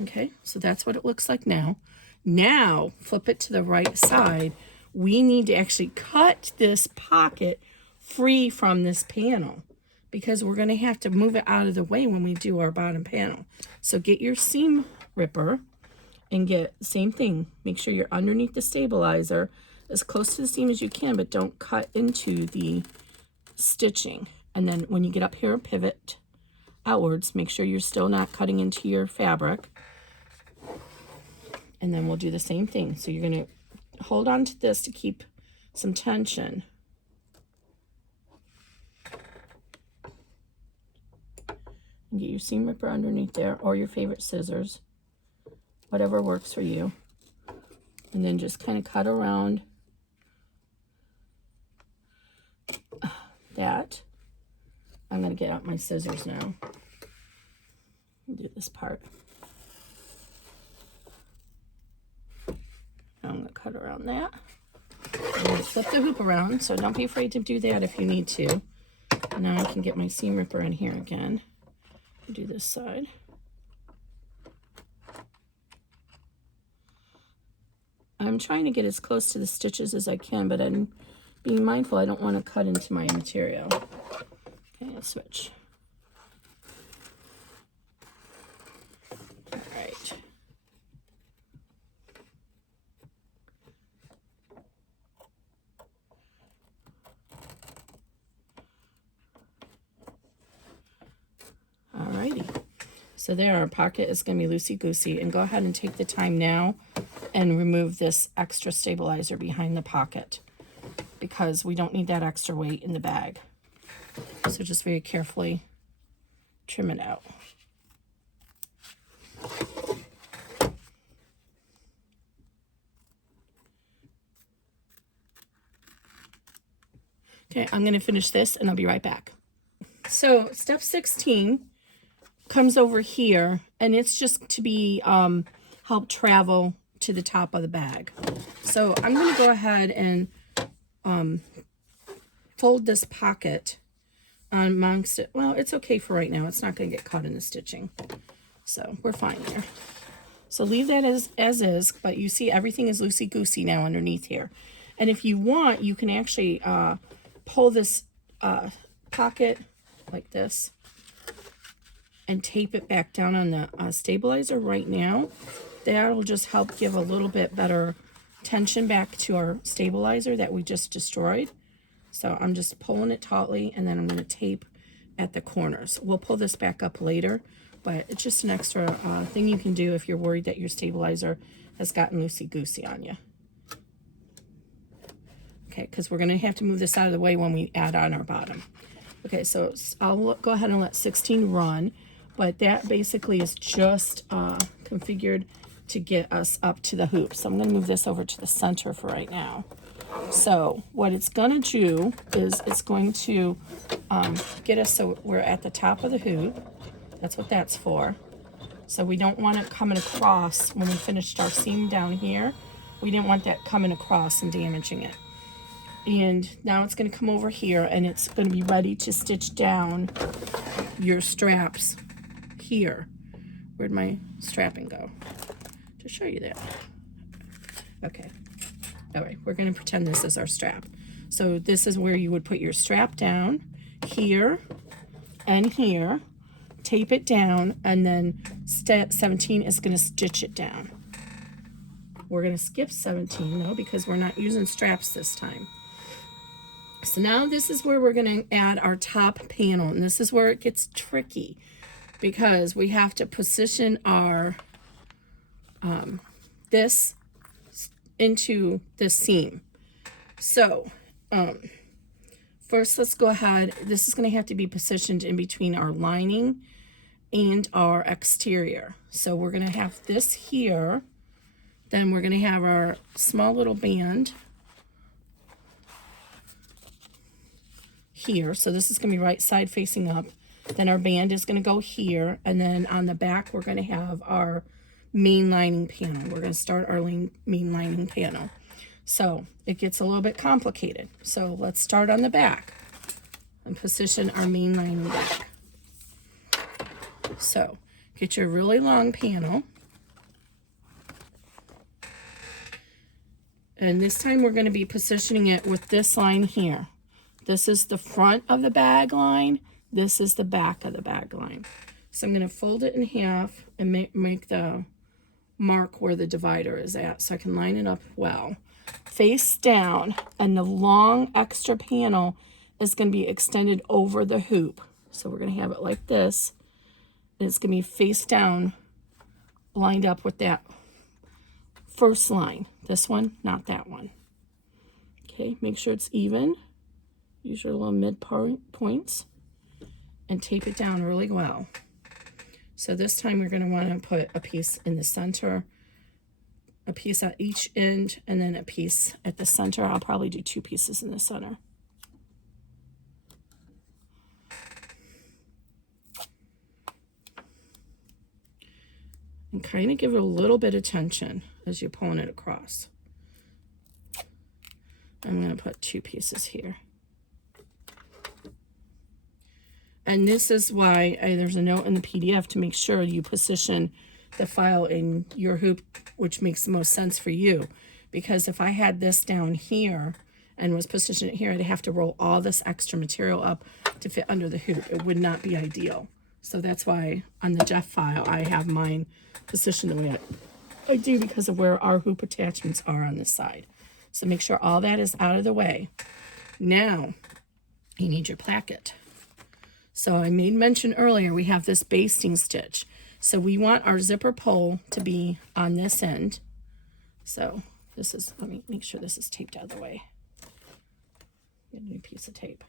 Okay, so that's what it looks like now. Now, flip it to the right side. We need to actually cut this pocket free from this panel because we're going to have to move it out of the way when we do our bottom panel. So get your seam ripper and get, same thing, make sure you're underneath the stabilizer as close to the seam as you can, but don't cut into the stitching. And then when you get up here, pivot outwards, make sure you're still not cutting into your fabric. And then we'll do the same thing. So you're going to hold on to this to keep some tension. And get your seam ripper underneath there, or your favorite scissors, whatever works for you. And then just kind of cut around that. I'm going to get out my scissors now and do this part. I'm going to cut around that. I'm going to flip the hoop around, so don't be afraid to do that if you need to. Now I can get my seam ripper in here again. Do this side. I'm trying to get as close to the stitches as I can, but I'm being mindful I don't want to cut into my material. Okay, I'll switch. All right. Alrighty, so there, our pocket is going to be loosey-goosey, and go ahead and take the time now and remove this extra stabilizer behind the pocket because we don't need that extra weight in the bag. So just very carefully trim it out. Okay, I'm going to finish this and I'll be right back. So step 16 comes over here, and it's just to be help travel to the top of the bag. So I'm going to go ahead and fold this pocket amongst it. Well, it's okay for right now. It's not going to get caught in the stitching, so we're fine there. So leave that as is, but you see everything is loosey-goosey now underneath here. And if you want, you can actually pull this pocket like this and tape it back down on the stabilizer right now. That'll just help give a little bit better tension back to our stabilizer that we just destroyed. So I'm just pulling it tautly, and then I'm going to tape at the corners. We'll pull this back up later, but it's just an extra thing you can do if you're worried that your stabilizer has gotten loosey-goosey on you. Okay, because we're going to have to move this out of the way when we add on our bottom. Okay, so I'll go ahead and let 16 run, but that basically is just configured to get us up to the hoop. So I'm going to move this over to the center for right now. So what it's going to do is it's going to get us so we're at the top of the hoop. That's what that's for. So we don't want it coming across when we finished our seam down here. We didn't want that coming across and damaging it. And now it's going to come over here, and it's going to be ready to stitch down your straps here. Where'd my strapping go? To show you that. Okay. All right, we're going to pretend this is our strap. So this is where you would put your strap down, here and here, tape it down, and then step 17 is going to stitch it down. We're going to skip 17 though because we're not using straps this time. So now this is where we're going to add our top panel, and this is where it gets tricky because we have to position our this into the seam. So first let's go ahead, this is going to have to be positioned in between our lining and our exterior. So we're going to have this here. Then we're going to have our small little band here. So this is going to be right side facing up. Then our band is going to go here. And then on the back, we're going to have our main lining panel. We're going to start our main lining panel. So it gets a little bit complicated. So let's start on the back and position our main lining back. So get your really long panel. And this time we're going to be positioning it with this line here. This is the front of the bag line. This is the back of the bag line. So I'm going to fold it in half and make the mark where the divider is at so I can line it up well. Face down, and the long extra panel is going to be extended over the hoop. So we're going to have it like this. And it's going to be face down, lined up with that first line. This one, not that one. Okay, make sure it's even. Use your little mid points and tape it down really well. So this time we're going to want to put a piece in the center, a piece at each end, and then a piece at the center. I'll probably do 2 pieces in the center. And kind of give it a little bit of tension as you're pulling it across. I'm going to put 2 pieces here. And this is why there's a note in the PDF to make sure you position the file in your hoop, which makes the most sense for you. Because if I had this down here and was positioned here, I'd have to roll all this extra material up to fit under the hoop. It would not be ideal. So that's why on the Jeff file, I have mine positioned the way I do because of where our hoop attachments are on this side. So make sure all that is out of the way. Now, you need your placket. So I made mention earlier, we have this basting stitch. So we want our zipper pole to be on this end. So this is, let me make sure this is taped out of the way. Get a new piece of tape.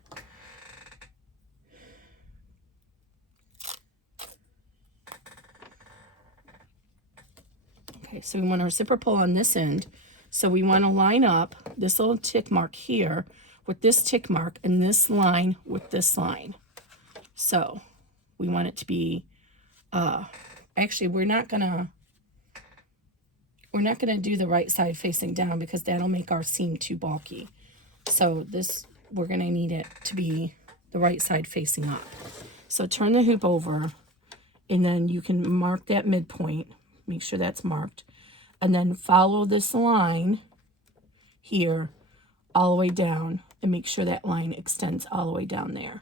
Okay, so we want our zipper pole on this end. So we want to line up this little tick mark here with this tick mark and this line with this line. So we want it to be, actually we're not gonna do the right side facing down because that'll make our seam too bulky. So this, we're gonna need it to be the right side facing up. So turn the hoop over and then you can mark that midpoint, make sure that's marked, and then follow this line here all the way down and make sure that line extends all the way down there.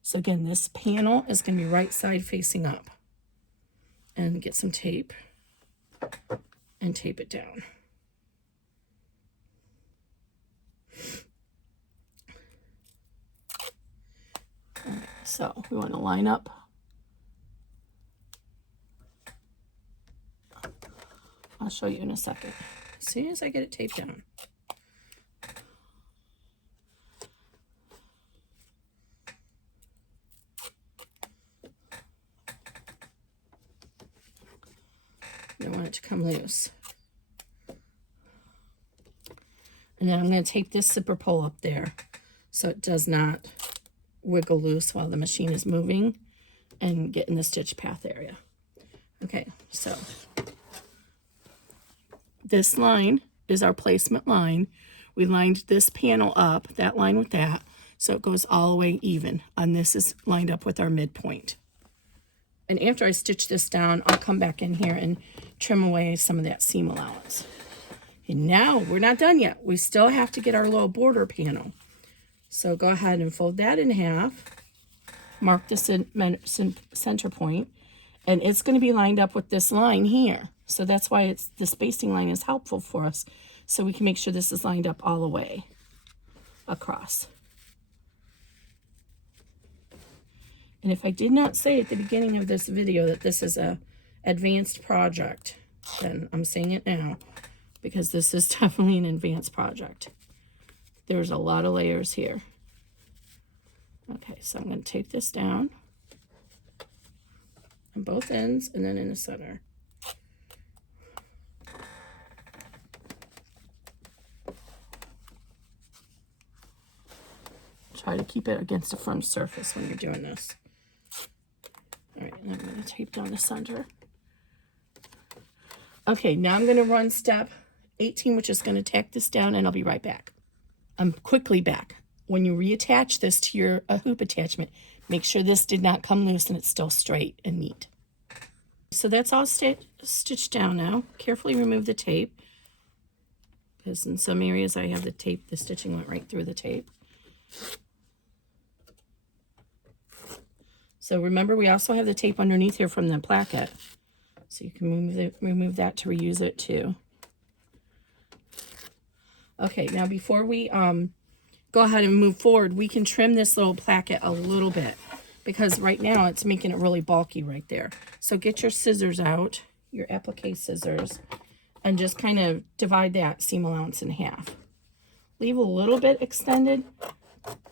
So again, this panel is going to be right side facing up. And get some tape and tape it down. All right, so we want to line up. I'll show you in a second. As soon as I get it taped down. I want it to come loose. And then I'm going to tape this zipper pole up there so it does not wiggle loose while the machine is moving and get in the stitch path area. Okay, so this line is our placement line. We lined this panel up, that line with that, so it goes all the way even. And this is lined up with our midpoint. And after I stitch this down, I'll come back in here and trim away some of that seam allowance. And now we're not done yet. We still have to get our little border panel. So go ahead and fold that in half. Mark the center point. And it's going to be lined up with this line here. So that's why the spacing line is helpful for us. So we can make sure this is lined up all the way across. And if I did not say at the beginning of this video that this is a advanced project, then I'm saying it now because this is definitely an advanced project. There's a lot of layers here. Okay, so I'm going to tape this down. on both ends and then in the center. Try to keep it against a firm surface when you're doing this. All right, and I'm going to tape down the center. Okay, now I'm going to run step 18, which is going to tack this down, and I'll be right back. I'm quickly back. When you reattach this to your hoop attachment, make sure this did not come loose and it's still straight and neat. So that's all stitched down now. Carefully remove the tape, because in some areas I have the stitching went right through the tape. So remember, we also have the tape underneath here from the placket. So you can remove that to reuse it too. Okay, now before we go ahead and move forward, we can trim this little placket a little bit, because right now it's making it really bulky right there. So get your scissors out, your applique scissors, and just kind of divide that seam allowance in half. Leave a little bit extended,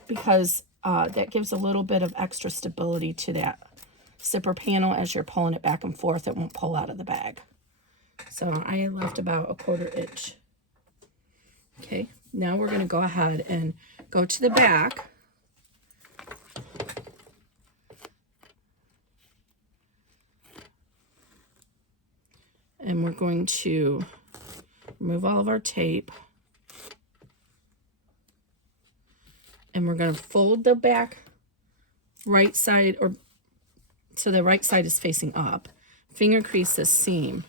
because that gives a little bit of extra stability to that zipper panel as you're pulling it back and forth. It won't pull out of the bag. So I left about 1/4 inch. Okay, now we're going to go ahead and go to the back. And we're going to remove all of our tape. And we're going to fold the back right side, or so the right side is facing up. Finger crease this seam.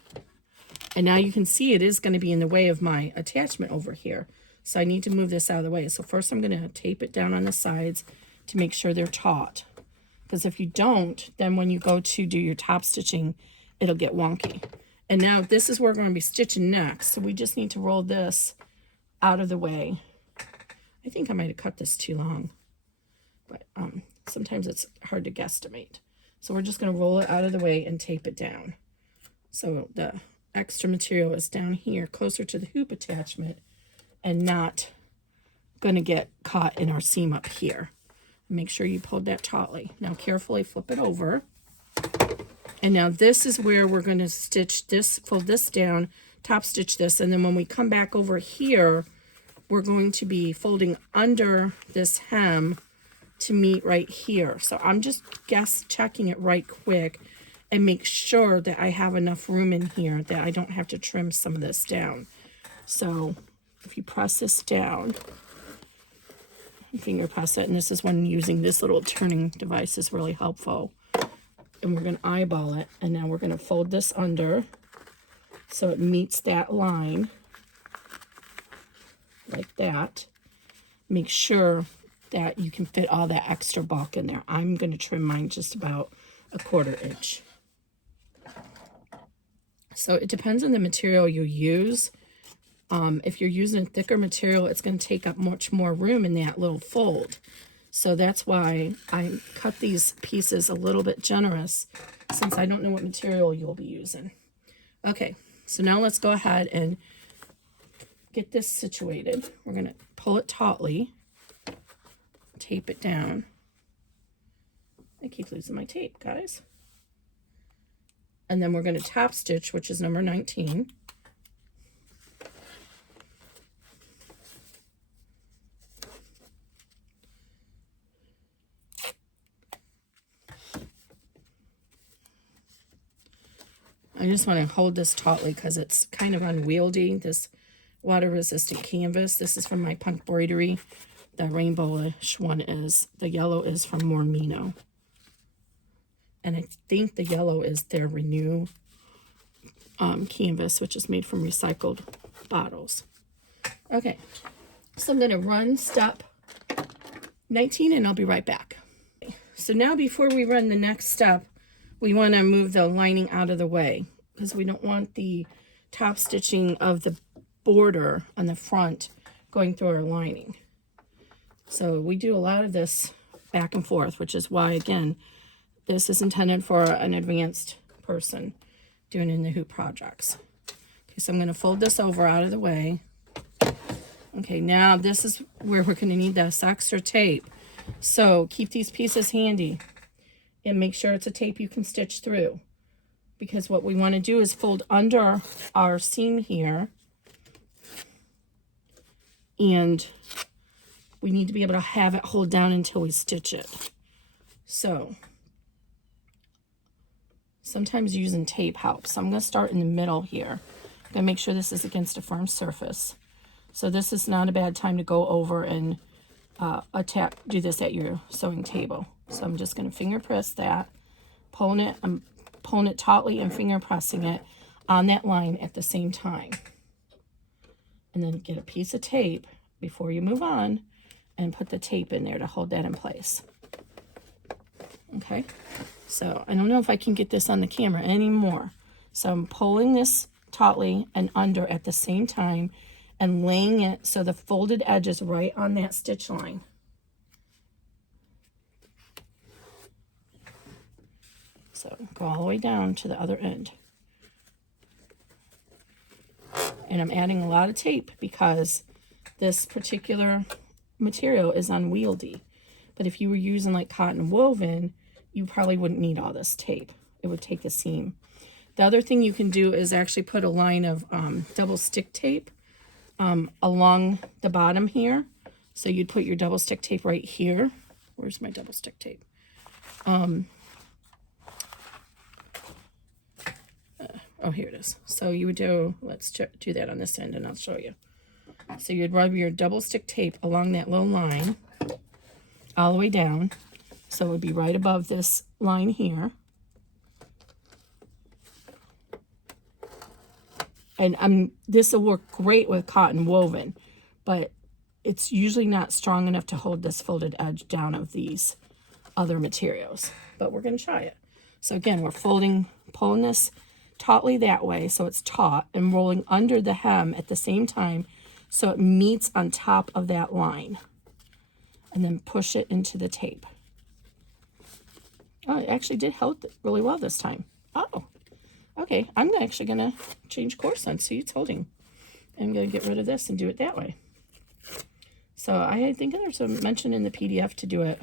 And now you can see it is going to be in the way of my attachment over here. So I need to move this out of the way. So first I'm going to tape it down on the sides to make sure they're taut. Because if you don't, then when you go to do your top stitching, it'll get wonky. And now this is where we're going to be stitching next. So we just need to roll this out of the way. I think I might have cut this too long, but sometimes it's hard to guesstimate. So we're just going to roll it out of the way and tape it down. So the extra material is down here closer to the hoop attachment and not going to get caught in our seam up here. Make sure you pulled that tautly. Now carefully flip it over. And now this is where we're going to stitch this, fold this down, top stitch this, and then when we come back over here, we're going to be folding under this hem to meet right here. So I'm just checking it right quick and make sure that I have enough room in here that I don't have to trim some of this down. So if you press this down, finger press it, and this is when using this little turning device is really helpful. And we're going to eyeball it, and now we're going to fold this under so it meets that line like that. Make sure that you can fit all that extra bulk in there. I'm going to trim mine just about 1/4 inch. So it depends on the material you use. If you're using a thicker material, it's going to take up much more room in that little fold. So that's why I cut these pieces a little bit generous, since I don't know what material you'll be using. Okay, so now let's go ahead and get this situated. We're going to pull it tautly, tape it down. I keep losing my tape, guys. And then we're going to top stitch, which is number 19. I just want to hold this tautly because it's kind of unwieldy, this water-resistant canvas. This is from my punk embroidery. The rainbowish one is, the yellow is from Mino. And I think the yellow is their Renew canvas, which is made from recycled bottles. Okay, so I'm going to run step 19 and I'll be right back. So now before we run the next step, we want to move the lining out of the way because we don't want the top stitching of the border on the front going through our lining. So we do a lot of this back and forth, which is why, again, this is intended for an advanced person doing in the hoop projects. Okay, so I'm going to fold this over out of the way. Okay, now this is where we're going to need this extra tape. So keep these pieces handy and make sure it's a tape you can stitch through. because what we want to do is fold under our seam here, and we need to be able to have it hold down until we stitch it. So sometimes using tape helps. So I'm going to start in the middle here. I'm going to make sure this is against a firm surface. So this is not a bad time to go over and do this at your sewing table. So I'm just going to finger press that, I'm pulling it tautly and finger pressing it on that line at the same time. And then get a piece of tape before you move on and put the tape in there to hold that in place. Okay, so I don't know if I can get this on the camera anymore. So I'm pulling this tautly and under at the same time and laying it so the folded edge is right on that stitch line. So go all the way down to the other end. And I'm adding a lot of tape because this particular material is unwieldy. But if you were using like cotton woven, you probably wouldn't need all this tape. It would take a seam. The other thing you can do is actually put a line of double stick tape along the bottom here. So you'd put your double stick tape right here. Where's my double stick tape? Oh, here it is. So you would do, let's do that on this end and I'll show you. So you'd rub your double stick tape along that little line all the way down. So it would be right above this line here. And this will work great with cotton woven, but it's usually not strong enough to hold this folded edge down of these other materials. But we're going to try it. So again, we're pulling this tautly that way so it's taut, and rolling under the hem at the same time so it meets on top of that line. And then push it into the tape. Oh, it actually did hold really well this time. Oh. Okay, I'm actually going to change course on. See, it's holding. I'm going to get rid of this and do it that way. So I think there's a mention in the PDF to do it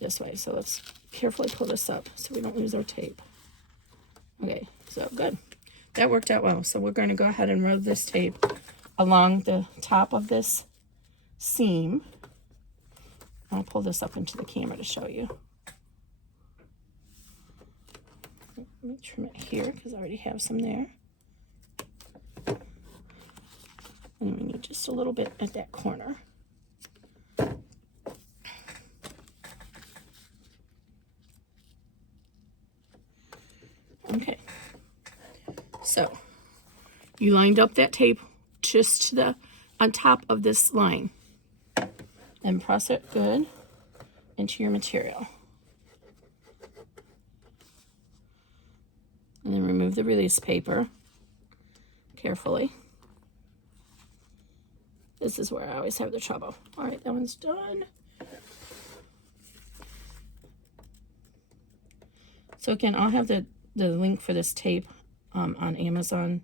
this way. So let's carefully pull this up so we don't lose our tape. Okay, so good. That worked out well. So we're going to go ahead and rub this tape along the top of this seam. I'll pull this up into the camera to show you. Let me trim it here because I already have some there. And we need just a little bit at that corner. Okay. So you lined up that tape just to on top of this line. And press it good into your material. And then remove the release paper carefully. This is where I always have the trouble. All right, that one's done. So again, I'll have the link for this tape on Amazon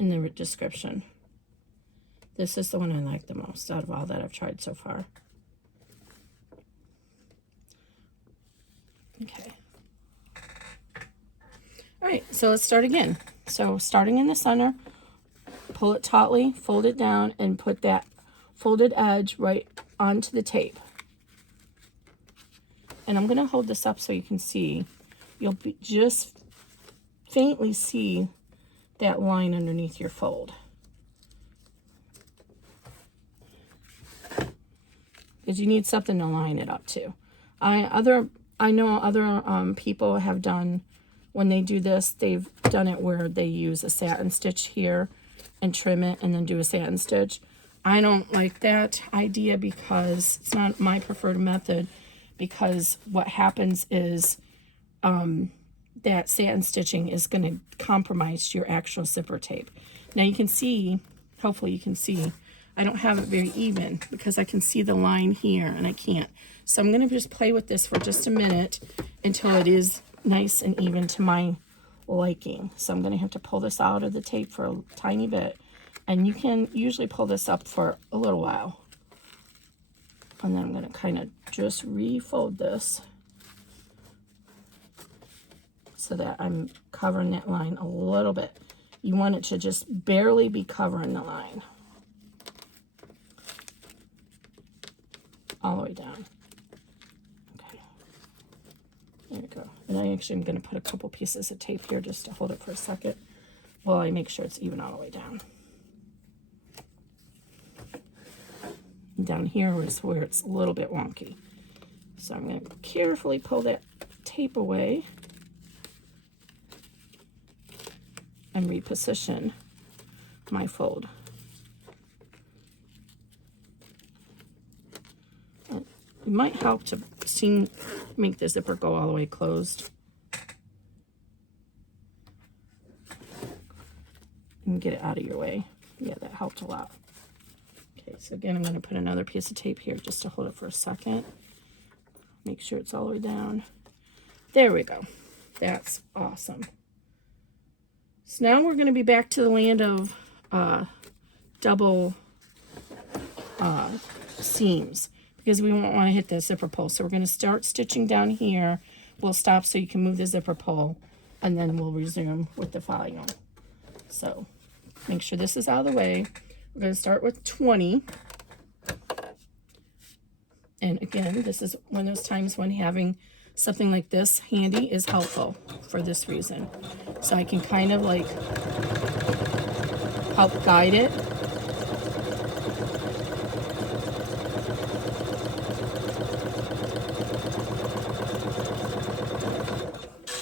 in the description. This is the one I like the most out of all that I've tried so far. Okay. All right, so let's start again. So starting in the center, pull it tautly, fold it down, and put that folded edge right onto the tape. And I'm going to hold this up so you can see. You'll just faintly see that line underneath your fold. Because you need something to line it up to. I know other people have done, when they do this, they've done it where they use a satin stitch here and trim it and then do a satin stitch. I don't like that idea because it's not my preferred method, because what happens is that satin stitching is going to compromise your actual zipper tape. Now you can see, hopefully you can see, I don't have it very even because I can see the line here and I can't. So I'm going to just play with this for just a minute until it is nice and even to my liking. So I'm going to have to pull this out of the tape for a tiny bit. And you can usually pull this up for a little while. And then I'm going to kind of just refold this. so that I'm covering that line a little bit. You want it to just barely be covering the line. All the way down. Okay. There we go. And I actually am going to put a couple pieces of tape here just to hold it for a second while I make sure it's even all the way down. And down here is where it's a little bit wonky. So I'm going to carefully pull that tape away and reposition my fold. And it might help to make the zipper go all the way closed and get it out of your way. Yeah, that helped a lot. Okay, so again, I'm going to put another piece of tape here just to hold it for a second. Make sure it's all the way down. There we go. That's awesome. So now we're going to be back to the land of double seams, because we won't want to hit the zipper pull. So we're going to start stitching down here. We'll stop so you can move the zipper pull, and then we'll resume with the volume. So make sure this is out of the way. We're going to start with 20. And again, this is one of those times when having something like this handy is helpful for this reason. So I can kind of like help guide it.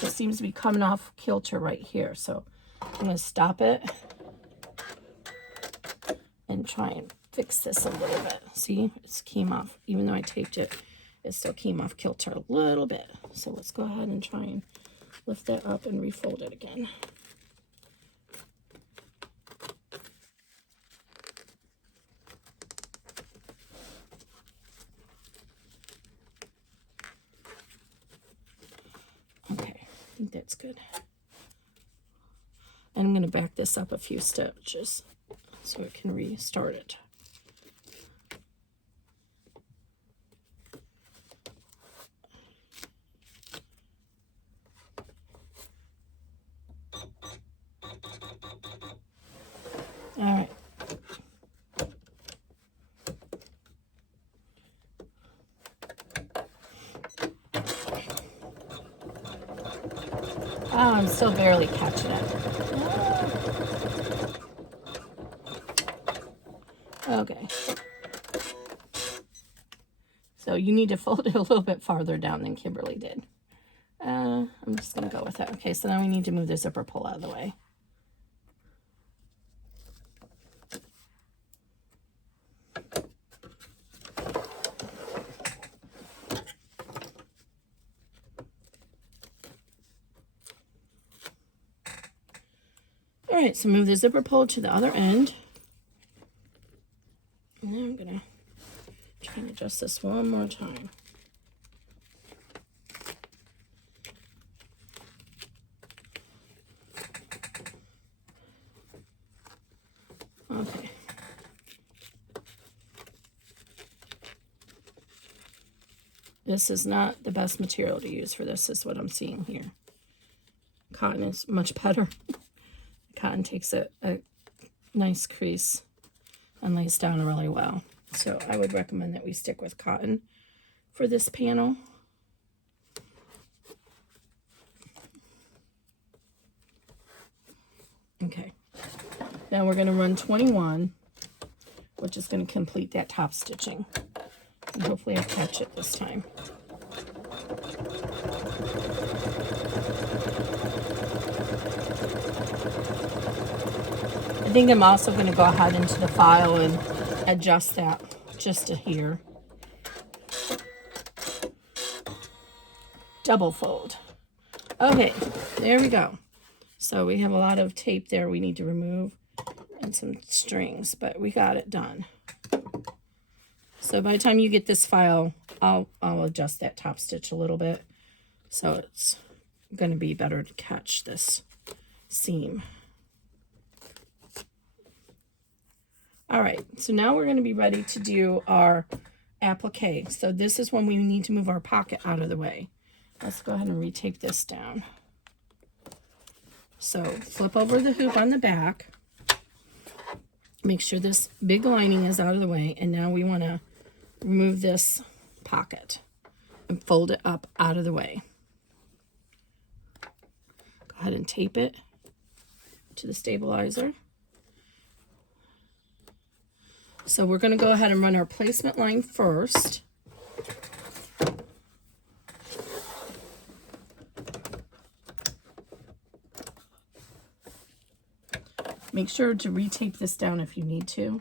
It seems to be coming off kilter right here. So I'm going to stop it and try and fix this a little bit. See, it's came off. Even though I taped it, it still came off kilter a little bit. So let's go ahead and try and lift that up and refold it again. Okay, I think that's good. And I'm going to back this up a few stitches so it can restart it. All right. Oh, I'm still barely catching it. Okay. So you need to fold it a little bit farther down than Kimberly did. I'm just going to go with it. Okay, so now we need to move the zipper pull out of the way. All right, so move the zipper pull to the other end. And now I'm going to try and adjust this one more time. Okay. This is not the best material to use for this, is what I'm seeing here. Cotton is much better. Cotton takes a nice crease and lays down really well. So I would recommend that we stick with cotton for this panel. Okay. Now we're going to run 21, which is going to complete that top stitching. And hopefully I catch it this time. I think I'm also going to go ahead into the file and adjust that just to here. Double fold. Okay, there we go. So we have a lot of tape there we need to remove and some strings, but we got it done. So by the time you get this file, I'll adjust that top stitch a little bit so it's going to be better to catch this seam. All right, so now we're going to be ready to do our applique. So this is when we need to move our pocket out of the way. Let's go ahead and retape this down. So flip over the hoop on the back. Make sure this big lining is out of the way. And now we want to remove this pocket and fold it up out of the way. Go ahead and tape it to the stabilizer. So we're going to go ahead and run our placement line first. Make sure to retape this down if you need to.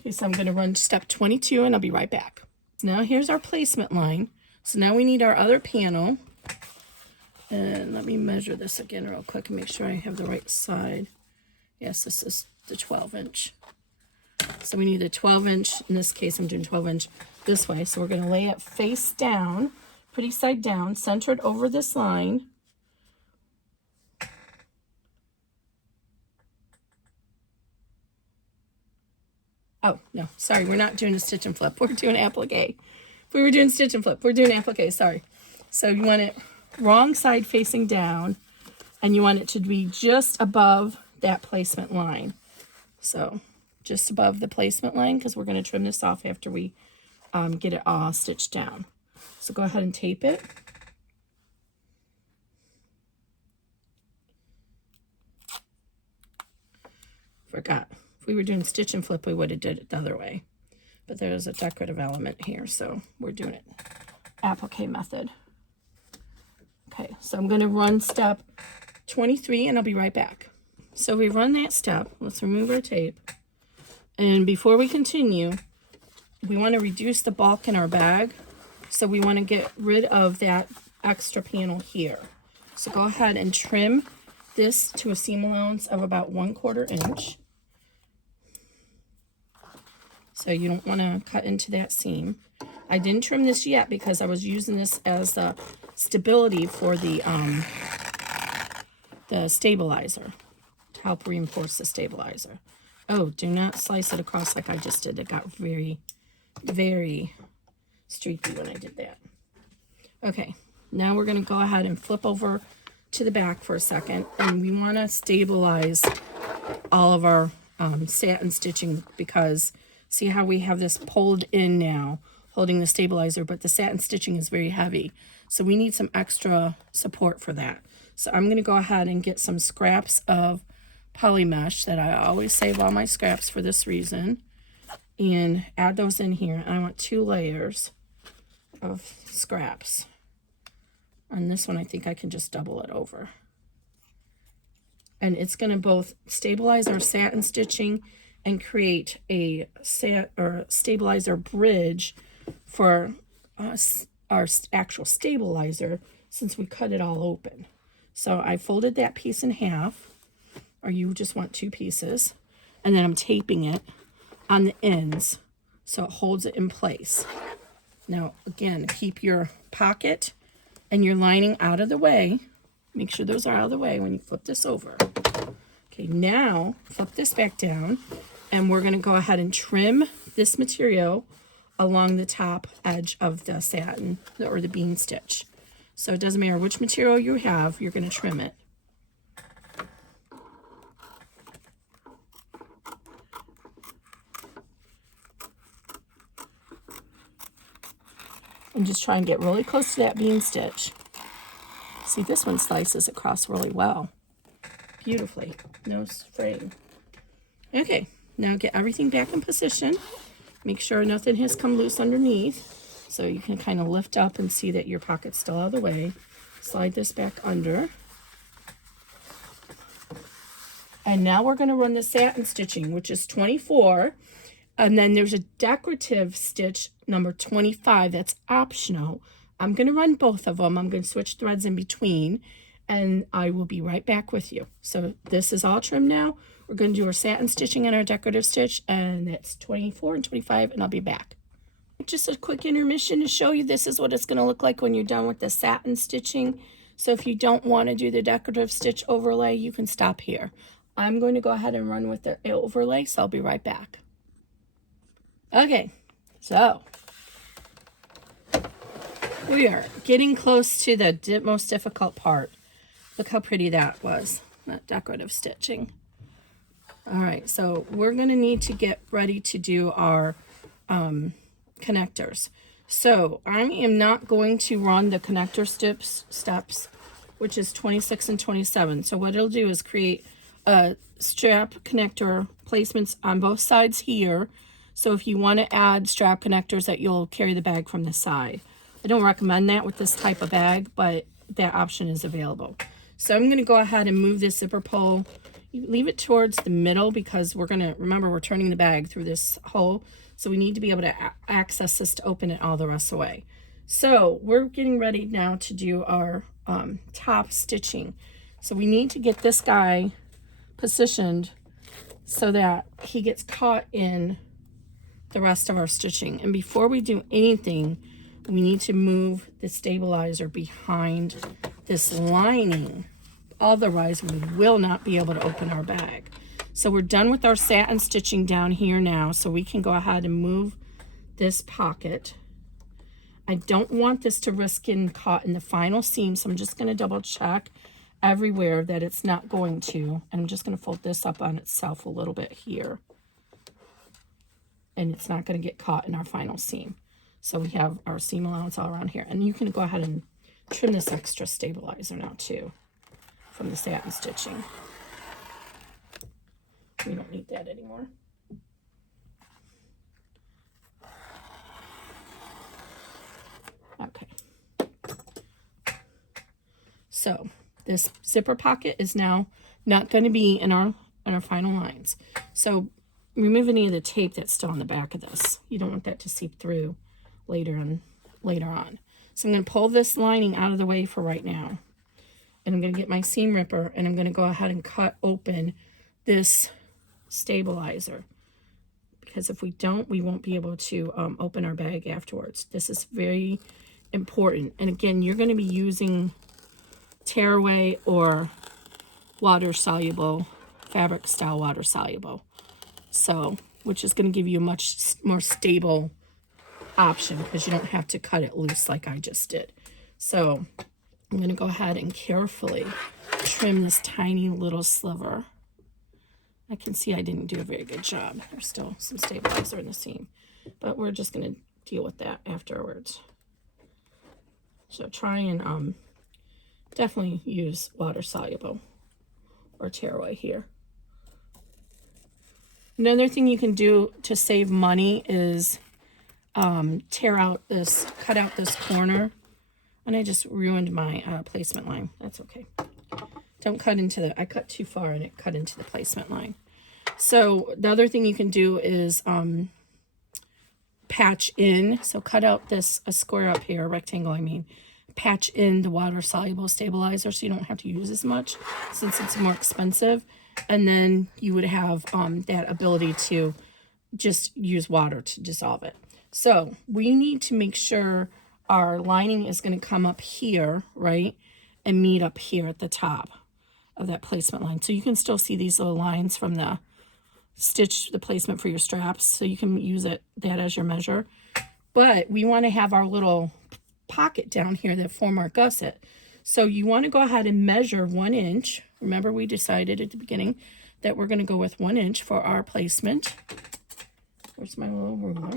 Okay, so I'm going to run step 22 and I'll be right back. So now here's our placement line. So now we need our other panel. And let me measure this again real quick and make sure I have the right side. Yes, this is the 12-inch. So we need a 12-inch. In this case, I'm doing 12-inch this way. So we're going to lay it face down, pretty side down, centered over this line. Oh, no, sorry, we're not doing a stitch and flip. We're doing applique. If we were doing stitch and flip, we're doing applique, sorry. So you want it wrong side facing down, and you want it to be just above that placement line. So just above the placement line, because we're going to trim this off after we get it all stitched down. So go ahead and tape it. Forgot. If we were doing stitch and flip, we would have did it the other way. But there's a decorative element here, so we're doing it applique method. Okay, so I'm going to run step 23, and I'll be right back. So we run that step. Let's remove our tape. And before we continue, we want to reduce the bulk in our bag. So we want to get rid of that extra panel here. So go ahead and trim this to a seam allowance of about 1/4 inch. So you don't want to cut into that seam. I didn't trim this yet because I was using this as the stability for the stabilizer, to help reinforce the stabilizer. Oh, do not slice it across like I just did. It got very, very streaky when I did that. Okay, now we're going to go ahead and flip over to the back for a second, and we want to stabilize all of our satin stitching, because see how we have this pulled in now, holding the stabilizer, but the satin stitching is very heavy. So we need some extra support for that. So I'm going to go ahead and get some scraps of poly mesh that I always save all my scraps for this reason, and add those in here. And I want 2 layers of scraps. On this one, I think I can just double it over. And it's going to both stabilize our satin stitching and create a stabilizer bridge for our actual stabilizer, since we cut it all open. So I folded that piece in half, or you just want 2 pieces, and then I'm taping it on the ends so it holds it in place. Now again, keep your pocket and your lining out of the way. Make sure those are out of the way when you flip this over. Okay, now flip this back down, and we're going to go ahead and trim this material along the top edge of the satin or the bean stitch. So it doesn't matter which material you have, you're going to trim it. And just try and get really close to that bean stitch. See, this one slices across really well. Beautifully. No fraying. Okay, now get everything back in position. Make sure nothing has come loose underneath. So you can kind of lift up and see that your pocket's still out of the way. Slide this back under. And now we're going to run the satin stitching, which is 24. And then there's a decorative stitch number 25 that's optional. I'm going to run both of them. I'm going to switch threads in between, and I will be right back with you. So this is all trimmed now. We're going to do our satin stitching and our decorative stitch, and that's 24 and 25, and I'll be back. Just a quick intermission to show you this is what it's going to look like when you're done with the satin stitching. So if you don't want to do the decorative stitch overlay, you can stop here. I'm going to go ahead and run with the overlay, so I'll be right back. We are getting close to the most difficult part. Look how pretty that was, that decorative stitching. All right, so we're going to need to get ready to do our connectors. So I am not going to run the connector steps, which is 26 and 27. So what it'll do is create a strap connector placements on both sides here. So if you want to add strap connectors that you'll carry the bag from the side. I don't recommend that with this type of bag, but that option is available. So I'm going to go ahead and move this zipper pull. You leave it towards the middle because we're going to, remember, we're turning the bag through this hole. So we need to be able to access this to open it all the rest of the way. So we're getting ready now to do our top stitching. So we need to get this guy positioned so that he gets caught in the rest of our stitching. And before we do anything, we need to move the stabilizer behind this lining. Otherwise, we will not be able to open our bag. So we're done with our satin stitching down here now. So we can go ahead and move this pocket. I don't want this to risk getting caught in the final seam. So I'm just going to double check everywhere that it's not going to. And I'm just going to fold this up on itself a little bit here. And it's not going to get caught in our final seam. So we have our seam allowance all around here. And you can go ahead and trim this extra stabilizer now too from the satin stitching. We don't need that anymore. Okay. So this zipper pocket is now not going to be in our final lines. So remove any of the tape that's still on the back of this. You don't want that to seep through later on. So I'm going to pull this lining out of the way for right now. And I'm going to get my seam ripper and I'm going to go ahead and cut open this stabilizer. Because if we don't, we won't be able to open our bag afterwards. This is very important. And again, you're going to be using tearaway or water soluble, fabric style water soluble. So, which is going to give you a much more stable option because you don't have to cut it loose like I just did. So I'm going to go ahead and carefully trim this tiny little sliver. I can see I didn't do a very good job. There's still some stabilizer in the seam, but we're just going to deal with that afterwards. So try and definitely use water soluble or tearaway here. Another thing you can do to save money is cut out this corner. And I just ruined my placement line. That's okay. Don't cut into I cut too far and it cut into the placement line. So the other thing you can do is patch in. So cut out a square up here, a rectangle I mean. Patch in the water soluble stabilizer so you don't have to use as much since it's more expensive. And then you would have that ability to just use water to dissolve it. So we need to make sure our lining is going to come up here, right, and meet up here at the top of that placement line. So you can still see these little lines from the placement for your straps. So you can use that as your measure. But we want to have our little pocket down here that form our gusset. So you want to go ahead and measure 1 inch. Remember, we decided at the beginning that we're going to go with 1 inch for our placement. Where's my little ruler?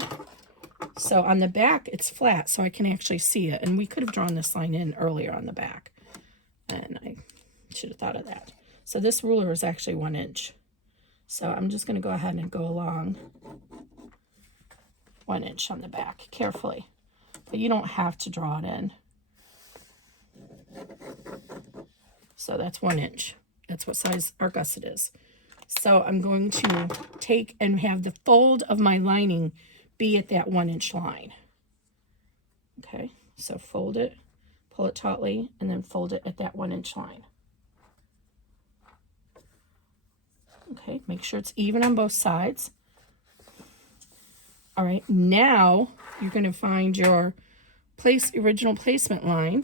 So on the back, it's flat, so I can actually see it. And we could have drawn this line in earlier on the back. And I should have thought of that. So this ruler is actually 1 inch. So I'm just going to go ahead and go along 1 inch on the back, carefully. But you don't have to draw it in. So that's 1 inch. That's what size our gusset is. So I'm going to take and have the fold of my lining be at that 1 inch line. Okay, so fold it, pull it tautly, and then fold it at that 1 inch line. Okay, make sure it's even on both sides. All right, now you're going to find your original placement line,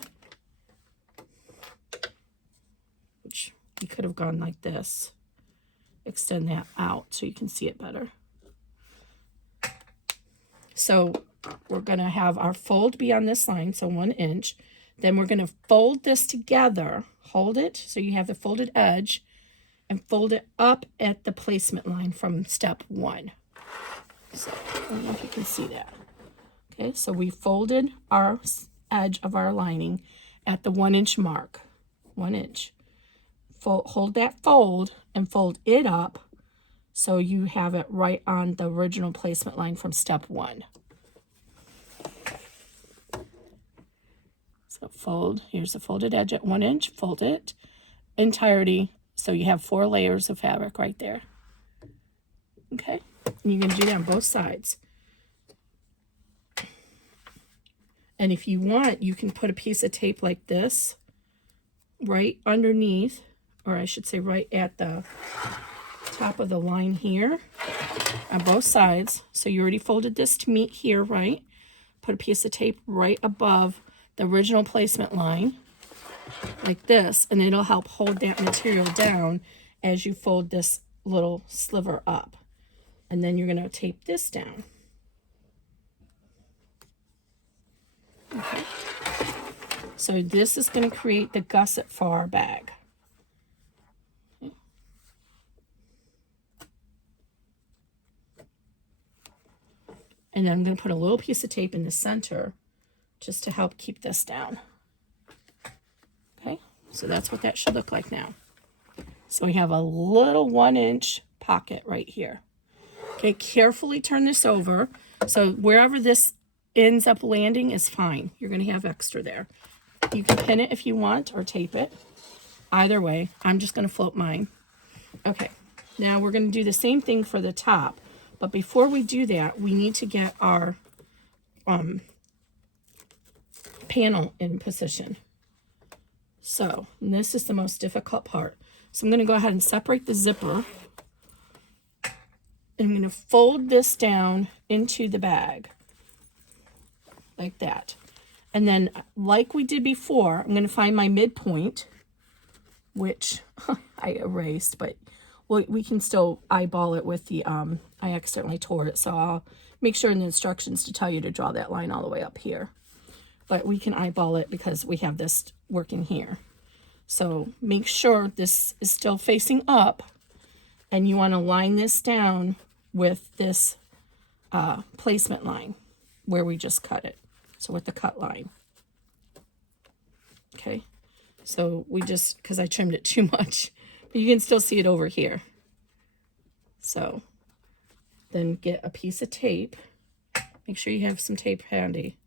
which you could have gone like this. Extend that out so you can see it better. So we're going to have our fold be on this line, so 1 inch. Then we're going to fold this together, hold it so you have the folded edge, and fold it up at the placement line from step 1. So I don't know if you can see that. Okay, so we folded our edge of our lining at the 1 inch mark, 1 inch. Hold that fold and fold it up so you have it right on the original placement line from step 1. So fold, here's the folded edge at 1 inch, fold it entirety so you have 4 layers of fabric right there. Okay, and you're going to do that on both sides. And if you want, you can put a piece of tape like this right underneath, or I should say right at the top of the line here on both sides. So you already folded this to meet here, right? Put a piece of tape right above the original placement line like this, and it'll help hold that material down as you fold this little sliver up. And then you're going to tape this down. Okay. So this is going to create the gusset for our bag. Okay. And then I'm going to put a little piece of tape in the center just to help keep this down. Okay, so that's what that should look like now. So we have a little 1 inch pocket right here. Okay, carefully turn this over. So wherever this ends up landing is fine. You're going to have extra there. You can pin it if you want or tape it. Either way, I'm just going to float mine. Okay, now we're going to do the same thing for the top. But before we do that, we need to get our panel in position. So, and this is the most difficult part. So I'm going to go ahead and separate the zipper. And I'm going to fold this down into the bag. Like that. And then, like we did before, I'm going to find my midpoint, which I erased, but we can still eyeball it with the, I accidentally tore it, so I'll make sure in the instructions to tell you to draw that line all the way up here. But we can eyeball it because we have this working here. So make sure this is still facing up, and you want to line this down with this placement line where we just cut it. So with the cut line. Okay, so we just, because I trimmed it too much, but you can still see it over here. So then get a piece of tape. Make sure you have some tape handy.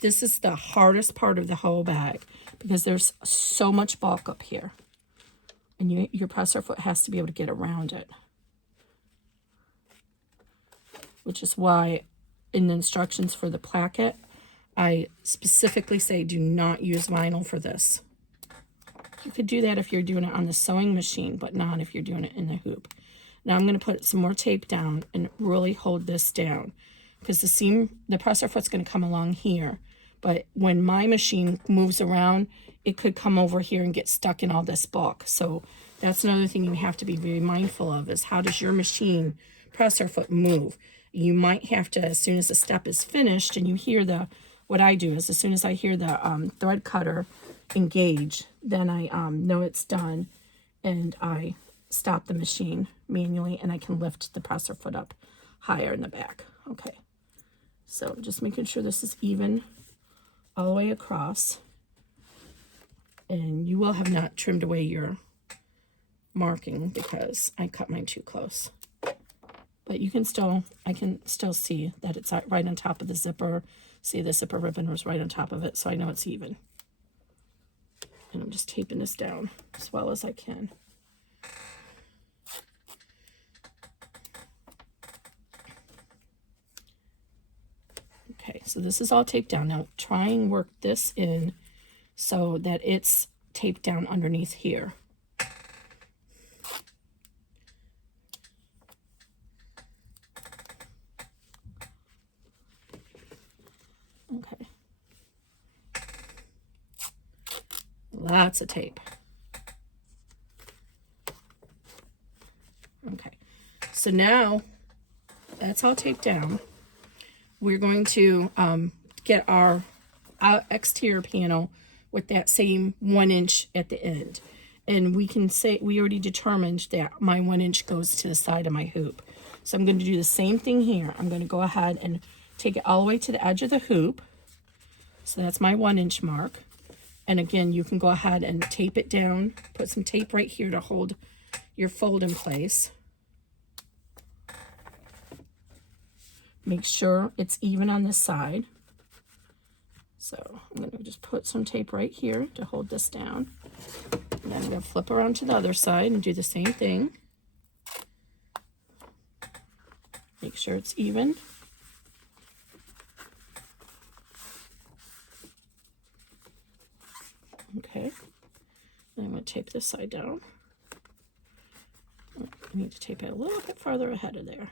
This is the hardest part of the whole bag because there's so much bulk up here. And your presser foot has to be able to get around it. Which is why in the instructions for the placket, I specifically say do not use vinyl for this. You could do that if you're doing it on the sewing machine, but not if you're doing it in the hoop. Now I'm going to put some more tape down and really hold this down because the presser foot's going to come along here. But when my machine moves around, it could come over here and get stuck in all this bulk. So that's another thing you have to be very mindful of is how does your machine presser foot move? You might have to, as soon as the step is finished and you hear what I do is as soon as I hear the thread cutter engage, then I know it's done and I stop the machine manually and I can lift the presser foot up higher in the back. Okay, so just making sure this is even all the way across. And you will have not trimmed away your marking because I cut mine too close. But you can still, I can still see that it's right on top of the zipper. See, the zipper ribbon was right on top of it, so I know it's even. And I'm just taping this down as well as I can. Okay, so this is all taped down. Now try and work this in so that it's taped down underneath here. Okay. Lots of tape. Okay, so now that's all taped down. we're going to get our exterior panel with that same 1 inch at the end. And we can say, we already determined that my 1 inch goes to the side of my hoop. So I'm going to do the same thing here. I'm going to go ahead and take it all the way to the edge of the hoop. So that's my 1 inch mark. And again, you can go ahead and tape it down. Put some tape right here to hold your fold in place. Make sure it's even on this side. So I'm going to just put some tape right here to hold this down. And then I'm going to flip around to the other side and do the same thing. Make sure it's even. Okay. And I'm going to tape this side down. I need to tape it a little bit farther ahead of there.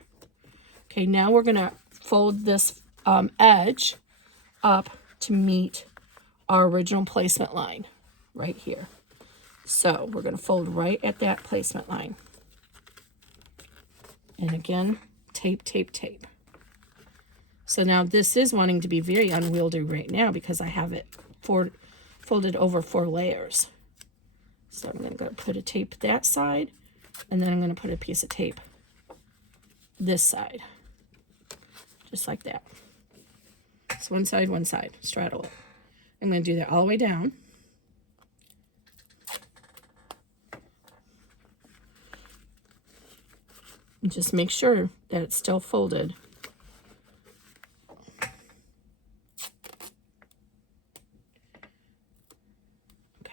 Okay, now we're going to fold this edge up to meet our original placement line right here. So we're going to fold right at that placement line. And again, tape, tape, tape. So now this is wanting to be very unwieldy right now because I have it folded over 4 layers. So I'm going to go put a tape that side, and then I'm going to put a piece of tape this side. Just like that. It's one side, straddle it. I'm going to do that all the way down. And just make sure that it's still folded. Okay.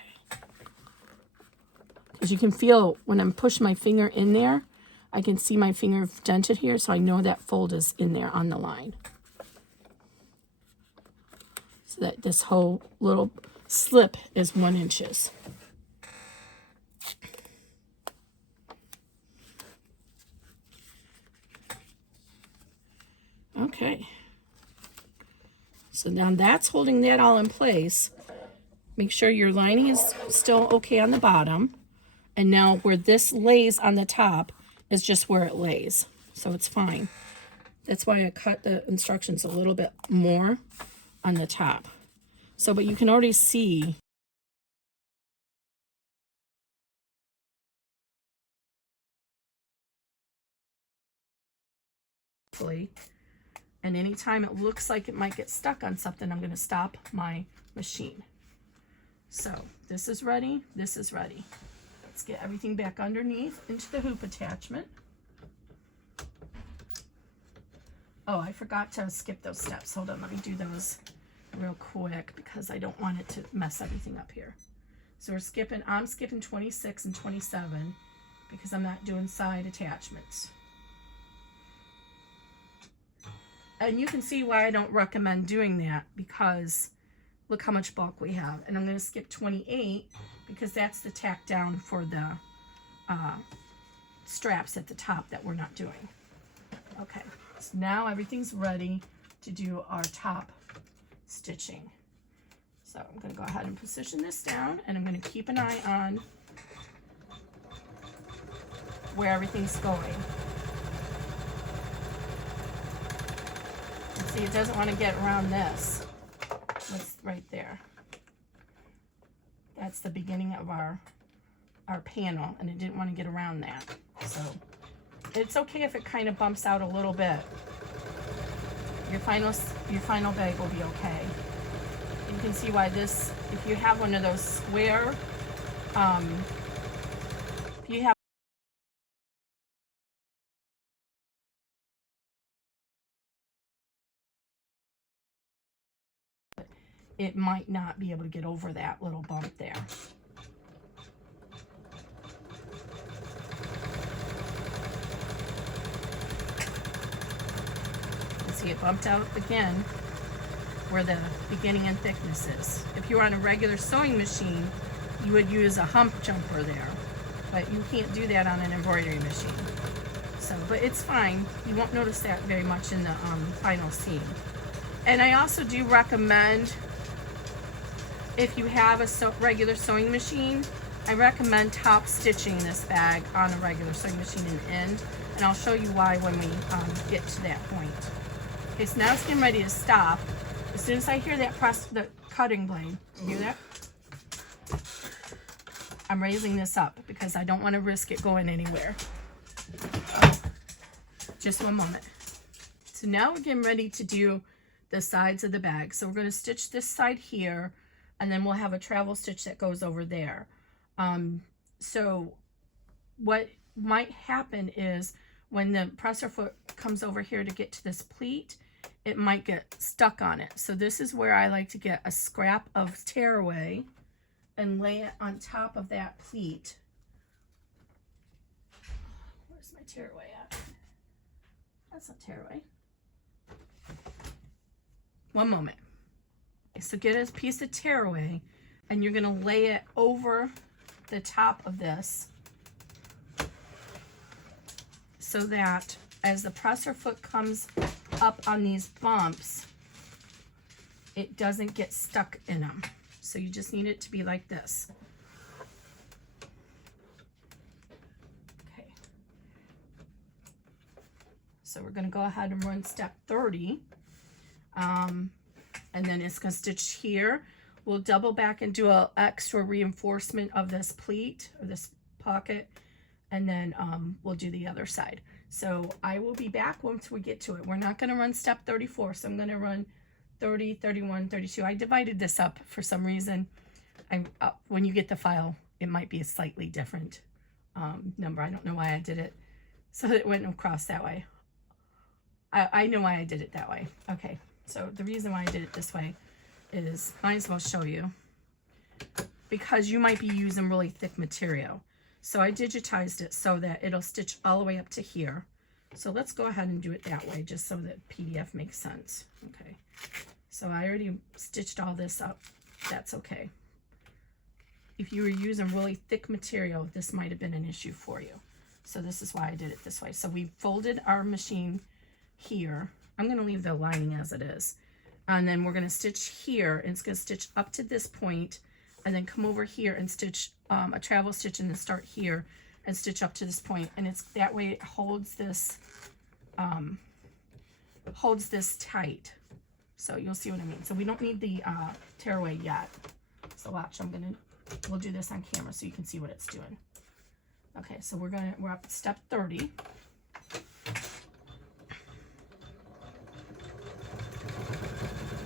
As you can feel when I'm pushing my finger in there, I can see my finger dented here, so I know that fold is in there on the line. So that this whole little slip is 1 inch. Okay. So now that's holding that all in place. Make sure your lining is still okay on the bottom. And now where this lays on the top is just where it lays. So it's fine. That's why I cut the instructions a little bit more on the top. So, but you can already see and anytime it looks like it might get stuck on something, I'm going to stop my machine. So this is ready, this is ready. Let's get everything back underneath into the hoop attachment. Oh, I forgot to skip those steps. Hold on, let me do those real quick because I don't want it to mess everything up here. So I'm skipping 26 and 27 because I'm not doing side attachments. And you can see why I don't recommend doing that, because look how much bulk we have. And I'm going to skip 28 because that's the tack down for the straps at the top that we're not doing. Okay, so now everything's ready to do our top stitching. So I'm going to go ahead and position this down, and I'm going to keep an eye on where everything's going. See, it doesn't want to get around this. What's right there? That's the beginning of our panel, and it didn't want to get around that. So it's okay if it kind of bumps out a little bit. Your final bag will be okay. You can see why this, if you have one of those square, if you have it might not be able to get over that little bump there. See, it bumped out again where the beginning and thickness is. If you were on a regular sewing machine, you would use a hump jumper there, but you can't do that on an embroidery machine. So, but it's fine. You won't notice that very much in the final seam. And I also do recommend, if you have a regular sewing machine, I recommend top stitching this bag on a regular sewing machine in the end, and I'll show you why when we get to that point. Okay, so now it's getting ready to stop. As soon as I hear that press the cutting blade, you hear that? I'm raising this up because I don't want to risk it going anywhere. Just one moment. So now we're getting ready to do the sides of the bag. So we're going to stitch this side here, and then we'll have a travel stitch that goes over there. So what might happen is when the presser foot comes over here to get to this pleat, it might get stuck on it. So this is where I like to get a scrap of tearaway and lay it on top of that pleat. Where's my tearaway at? That's not tearaway. One moment. So get a piece of tearaway and you're going to lay it over the top of this so that as the presser foot comes up on these bumps, it doesn't get stuck in them. So you just need it to be like this. Okay. So we're going to go ahead and run step 30. And then it's going to stitch here. We'll double back and do an extra reinforcement of this pleat or this pocket, and then we'll do the other side. So I will be back once we get to it. We're not going to run step 34, so I'm going to run 30, 31, 32. I divided this up for some reason. When you get the file, it might be a slightly different number. I don't know why I did it so that it went across that way. I know why I did it that way. Okay, so the reason why I did it this way is, might as well show you, because you might be using really thick material. So I digitized it so that it'll stitch all the way up to here. So let's go ahead and do it that way, just so that PDF makes sense. Okay, so I already stitched all this up. That's okay. If you were using really thick material, this might have been an issue for you. So this is why I did it this way. So we folded our machine here. I'm going to leave the lining as it is. And then we're going to stitch here, and it's going to stitch up to this point, and then come over here and stitch a travel stitch, and then start here and stitch up to this point. And it's that way it holds this tight. So you'll see what I mean. So we don't need the tearaway yet. So watch, we'll do this on camera so you can see what it's doing. Okay, so we're up to step 30.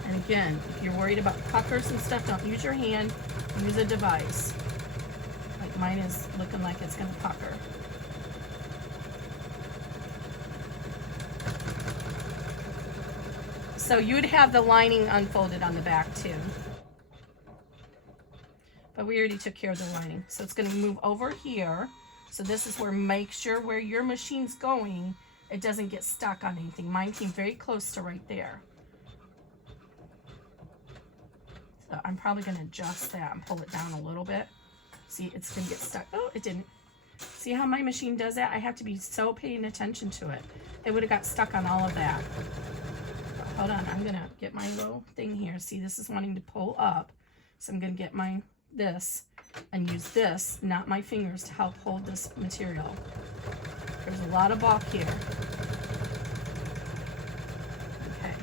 And again, if you're worried about puckers and stuff, don't use your hand, use a device. Like mine is looking like it's gonna pucker. So you would have the lining unfolded on the back too. But we already took care of the lining. So it's gonna move over here. So this is where, make sure where your machine's going, it doesn't get stuck on anything. Mine came very close to right there. So I'm probably gonna adjust that and pull it down a little bit. See, it's gonna get stuck. Oh, it didn't. See how my machine does that? I have to be so paying attention to it. It would have got stuck on all of that. But hold on, I'm gonna get my little thing here. See, this is wanting to pull up. So I'm gonna get this and use this, not my fingers, to help hold this material. There's a lot of bulk here. Okay.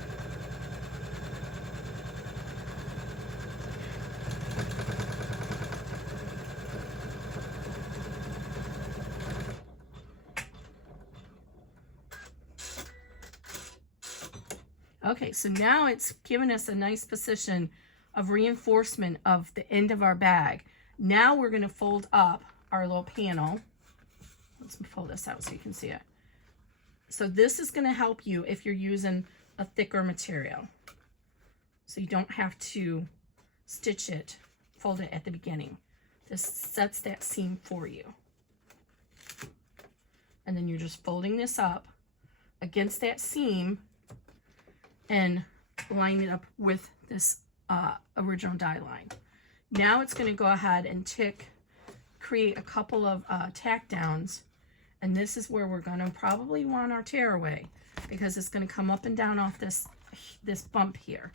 Okay, so now it's given us a nice position of reinforcement of the end of our bag. Now we're going to fold up our little panel. Let's pull this out so you can see it. So this is going to help you if you're using a thicker material. So you don't have to stitch it, fold it at the beginning. This sets that seam for you. And then you're just folding this up against that seam and line it up with this original die line. Now it's going to go ahead and create a couple of tack downs, and this is where we're going to probably want our tearaway, because it's going to come up and down off this bump here.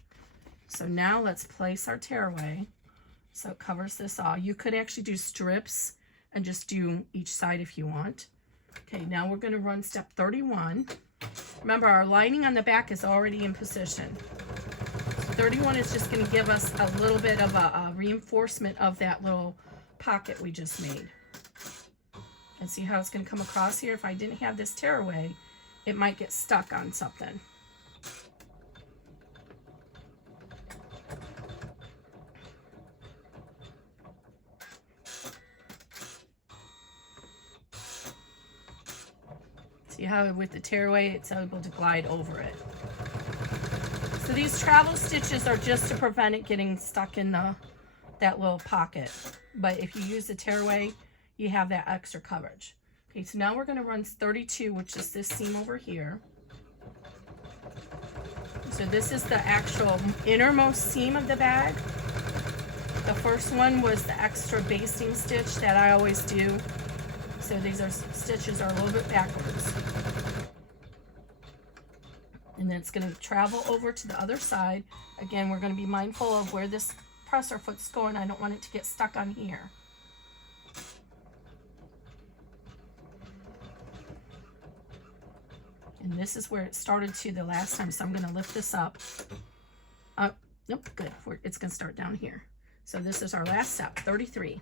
So now let's place our tearaway so it covers this all. You could actually do strips and just do each side if you want. Okay, now we're going to run step 31. Remember, our lining on the back is already in position. 31 is just going to give us a little bit of a reinforcement of that little pocket we just made. And see how it's going to come across here? If I didn't have this tearaway, it might get stuck on something. See how with the tearaway, it's able to glide over it. So these travel stitches are just to prevent it getting stuck in that little pocket. But if you use the tearaway, you have that extra coverage. Okay, so now we're going to run 32, which is this seam over here. So this is the actual innermost seam of the bag. The first one was the extra basting stitch that I always do. So these stitches are a little bit backwards. And then it's going to travel over to the other side. Again, we're going to be mindful of where this presser foot's going. I don't want it to get stuck on here. And this is where it started to the last time, so I'm going to lift this up. Nope, good. It's going to start down here. So this is our last step, 33.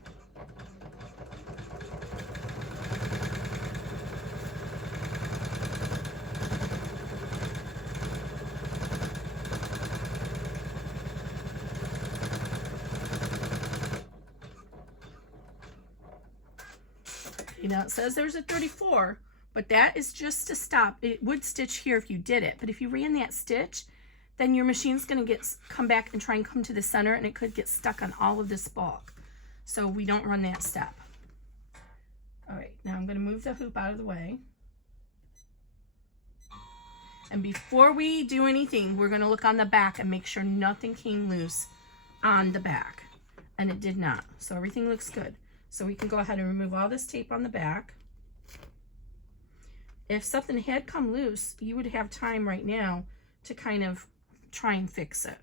You know, it says there's a 34. But that is just to stop. It would stitch here if you did it. But if you ran that stitch, then your machine's going to come back and try and come to the center, and it could get stuck on all of this bulk. So we don't run that step. All right, now I'm going to move the hoop out of the way. And before we do anything, we're going to look on the back and make sure nothing came loose on the back. And it did not. So everything looks good. So we can go ahead and remove all this tape on the back. If something had come loose, you would have time right now to kind of try and fix it.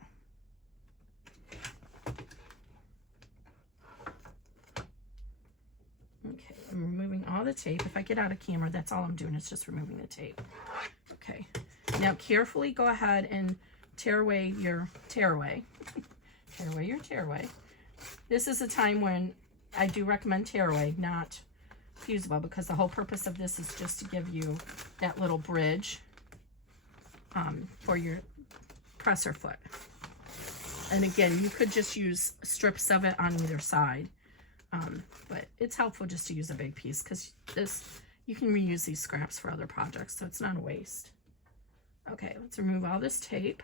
Okay, I'm removing all the tape. If I get out of camera, that's all I'm doing. It's just removing the tape. Okay, now carefully go ahead and tear away your tearaway. Tear away your tearaway. This is a time when I do recommend tearaway, not fusible, because the whole purpose of this is just to give you that little bridge for your presser foot. And again, you could just use strips of it on either side, but it's helpful just to use a big piece, because you can reuse these scraps for other projects, so it's not a waste. Okay, let's remove all this tape.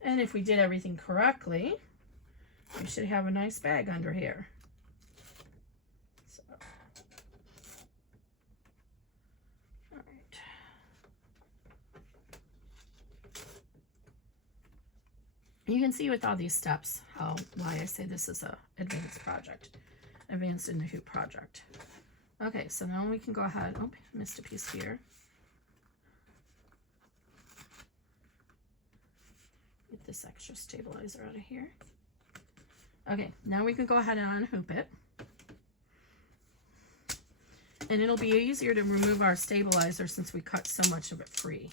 And if we did everything correctly, we should have a nice bag under here. You can see with all these steps why I say this is a advanced project, advanced in the hoop project. Okay, so now we can go ahead. Oh, missed a piece here. Get this extra stabilizer out of here. Okay, now we can go ahead and unhoop it. And it'll be easier to remove our stabilizer since we cut so much of it free.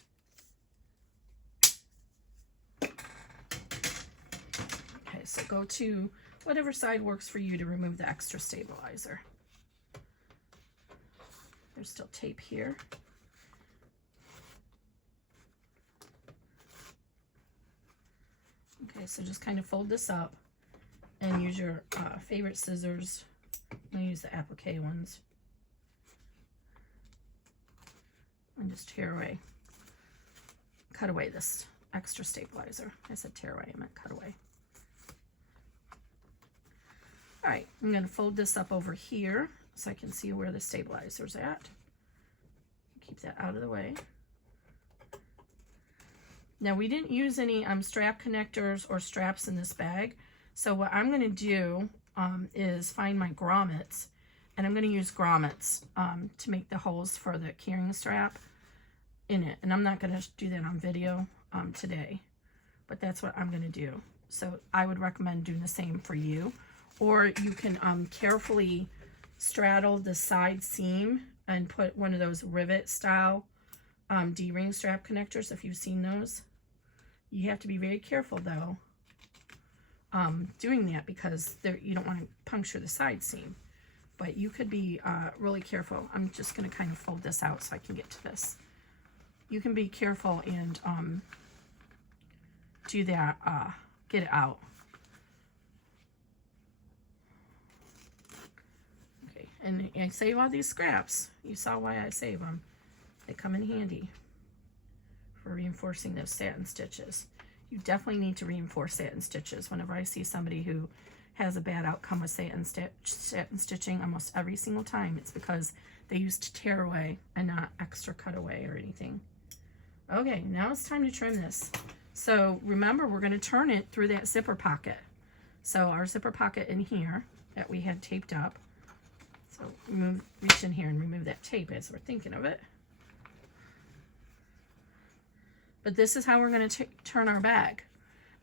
So go to whatever side works for you to remove the extra stabilizer. There's still tape here. Okay, so just kind of fold this up and use your favorite scissors. I'm going to use the applique ones. And just tear away, cut away this extra stabilizer. I said tear away, I meant cut away. All right, I'm going to fold this up over here so I can see where the stabilizer's at. Keep that out of the way. Now, we didn't use any strap connectors or straps in this bag, so what I'm going to do is find my grommets, and I'm going to use grommets to make the holes for the carrying strap in it. And I'm not going to do that on video today, but that's what I'm going to do. So I would recommend doing the same for you. Or you can carefully straddle the side seam and put one of those rivet style D-ring strap connectors, if you've seen those. You have to be very careful though doing that, because you don't want to puncture the side seam. But you could be really careful. I'm just going to kind of fold this out so I can get to this. You can be careful and do that, get it out. Okay, and I save all these scraps. You saw why I save them. They come in handy for reinforcing those satin stitches. You definitely need to reinforce satin stitches. Whenever I see somebody who has a bad outcome with satin stitching, almost every single time, it's because they used to tear away and not extra cut away or anything. Okay, now it's time to trim this. So remember, we're going to turn it through that zipper pocket. So our zipper pocket in here that we had taped up. So reach in here and remove that tape as we're thinking of it. But this is how we're going to turn our bag.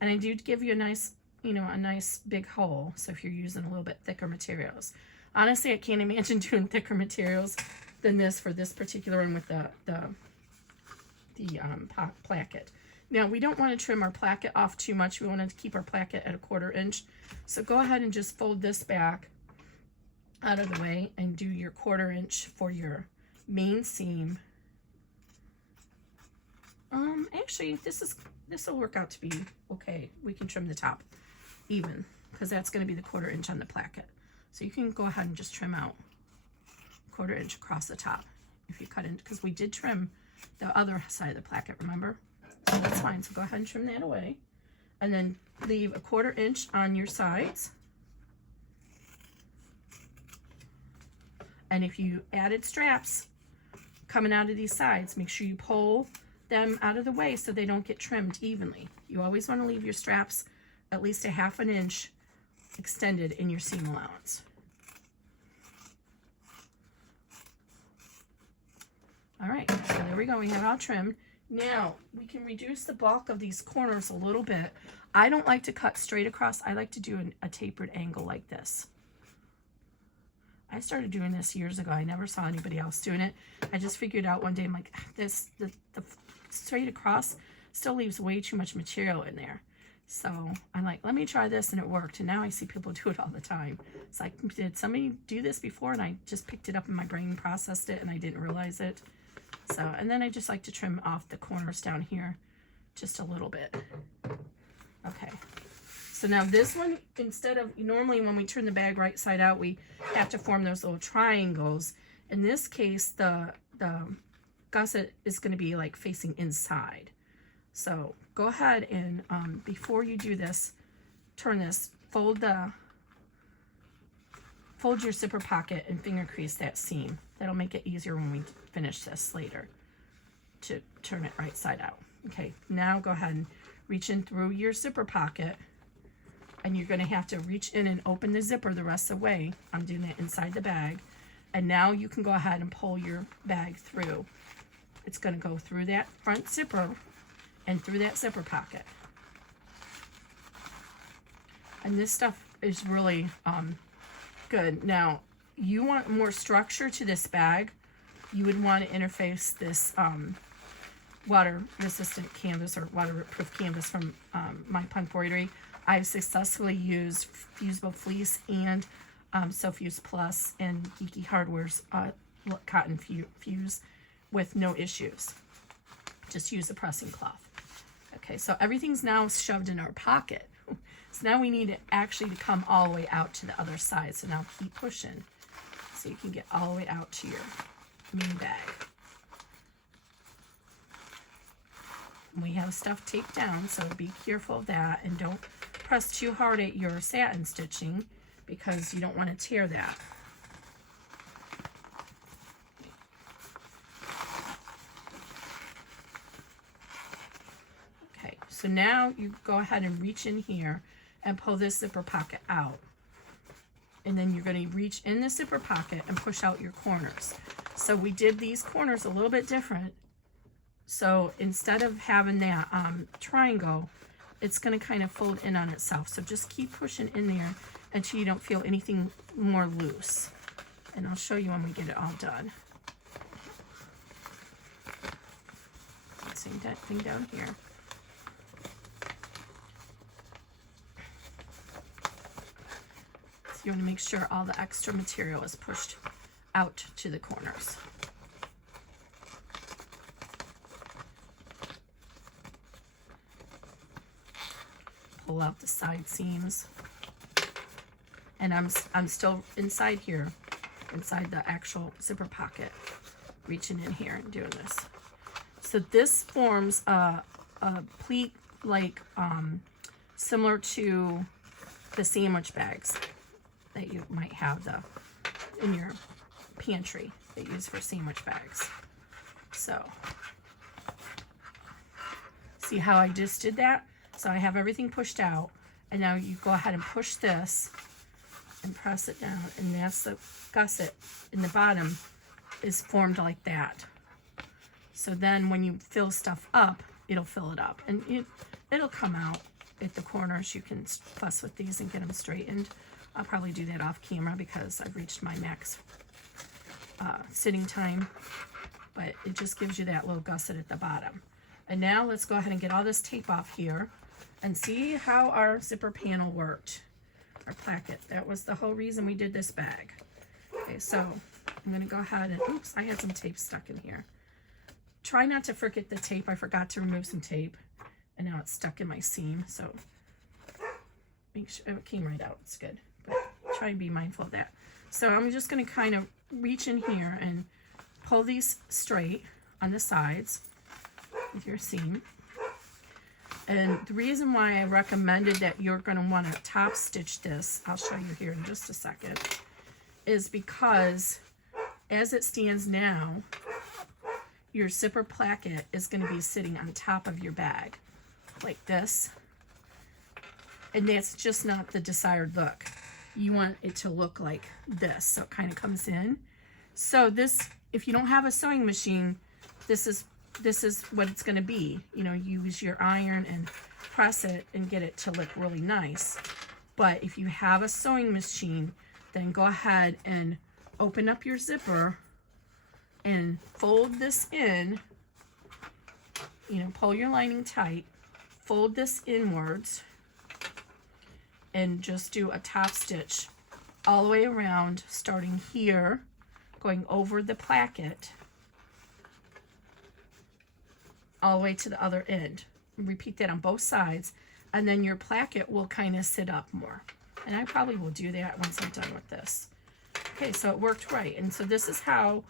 And I do give you a nice, a nice big hole. So if you're using a little bit thicker materials. Honestly, I can't imagine doing thicker materials than this for this particular one with the placket. Now, we don't want to trim our placket off too much. We want to keep our placket at 1/4 inch. So go ahead and just fold this back out of the way and do your 1/4 inch for your main seam. Actually, this will work out to be okay. We can trim the top even, because that's going to be the 1/4 inch on the placket. So you can go ahead and just trim out 1/4 inch across the top if you cut in, because we did trim the other side of the placket, remember? So that's fine. So go ahead and trim that away, and then leave 1/4 inch on your sides. And if you added straps coming out of these sides, make sure you pull them out of the way so they don't get trimmed evenly. You always want to leave your straps at least 1/2 inch extended in your seam allowance. All right, so there we go. We have it all trimmed. Now we can reduce the bulk of these corners a little bit. I don't like to cut straight across. I like to do a tapered angle like this. I started doing this years ago. I never saw anybody else doing it. I just figured out one day, I'm like, the straight across still leaves way too much material in there. So I'm like, let me try this, and it worked. And now I see people do it all the time. It's like, did somebody do this before? And I just picked it up in my brain and processed it, and I didn't realize it. So, and then I just like to trim off the corners down here just a little bit. Okay. So now this one, instead of, normally when we turn the bag right side out, we have to form those little triangles. In this case, the gusset is going to be like facing inside. So go ahead and before you do this, turn this, fold your zipper pocket and finger crease that seam. That'll make it easier when we finish this later to turn it right side out. Okay, now go ahead and reach in through your zipper pocket, and you're going to have to reach in and open the zipper the rest of the way. I'm doing it inside the bag. And now you can go ahead and pull your bag through. It's going to go through that front zipper and through that zipper pocket. And this stuff is really good. Now, you want more structure to this bag. You would want to interface this water resistant canvas or waterproof canvas from my embroidery. I've successfully used fusible fleece and Fuse Plus and Geeky Hardware's cotton fuse with no issues. Just use a pressing cloth. Okay, so everything's now shoved in our pocket. So now we need it actually to come all the way out to the other side. So now keep pushing so you can get all the way out to your main bag. We have stuff taped down, so be careful of that, and don't press too hard at your satin stitching because you don't want to tear that. Okay, so now you go ahead and reach in here and pull this zipper pocket out. And then you're going to reach in the zipper pocket and push out your corners. So we did these corners a little bit different. So instead of having that triangle, it's going to kind of fold in on itself. So just keep pushing in there until you don't feel anything more loose. And I'll show you when we get it all done. same thing down here. So you want to make sure all the extra material is pushed out to the corners. Pull out the side seams. And I'm still inside here, inside the actual zipper pocket, reaching in here and doing this. So this forms a pleat like similar to the sandwich bags that you might have in your pantry that you use for sandwich bags. So see how I just did that? So I have everything pushed out, and now you go ahead and push this and press it down, and that's the gusset in the bottom is formed like that. So then when you fill stuff up, it'll fill it up, and it'll come out at the corners. You can fuss with these and get them straightened. I'll probably do that off camera because I've reached my max sitting time, but it just gives you that little gusset at the bottom. And now let's go ahead and get all this tape off here and see how our zipper panel worked. Our placket. That was the whole reason we did this bag. Okay, so I'm going to go ahead and, oops, I had some tape stuck in here. Try not to forget the tape. I forgot to remove some tape, and now it's stuck in my seam, so make sure it came right out. It's good, but try and be mindful of that. So I'm just going to kind of reach in here and pull these straight on the sides with your seam. And the reason why I recommended that you're going to want to top stitch this, I'll show you here in just a second, is because as it stands now, your zipper placket is going to be sitting on top of your bag like this. And that's just not the desired look. You want it to look like this, so it kind of comes in. So this, if you don't have a sewing machine, this is what it's going to be. You know, use your iron and press it and get it to look really nice. But if you have a sewing machine, then go ahead and open up your zipper and fold this in. You know, pull your lining tight, fold this inwards, and just do a top stitch all the way around, starting here, going over the placket, all the way to the other end. Repeat that on both sides, and then your placket will kind of sit up more. And I probably will do that once I'm done with this. Okay, so it worked right. And so this is how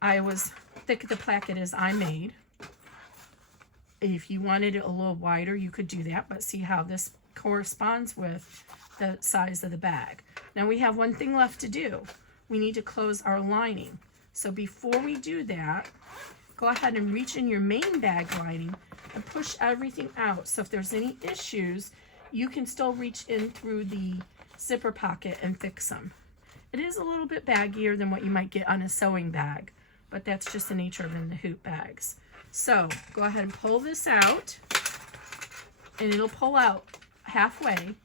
I was thick the placket as I made. If you wanted it a little wider, you could do that, but see how this corresponds with the size of the bag. Now we have one thing left to do. We need to close our lining. So before we do that, go ahead and reach in your main bag lining and push everything out. So if there's any issues, you can still reach in through the zipper pocket and fix them. It is a little bit baggier than what you might get on a sewing bag, but that's just the nature of in the hoop bags. So go ahead and pull this out, and it'll pull out halfway.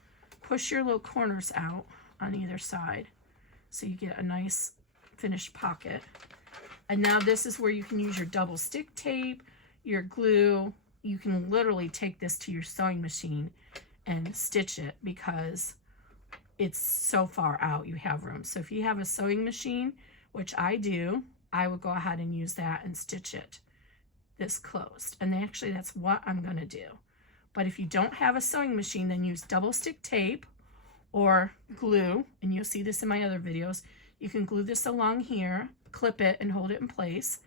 Push your little corners out on either side so you get a nice finished pocket. And now this is where you can use your double stick tape, your glue. You can literally take this to your sewing machine and stitch it because it's so far out you have room. So if you have a sewing machine, which I do, I would go ahead and use that and stitch it this closed. And actually that's what I'm gonna do. But if you don't have a sewing machine, then use double stick tape or glue, and you'll see this in my other videos. You can glue this along here, clip it and hold it in place,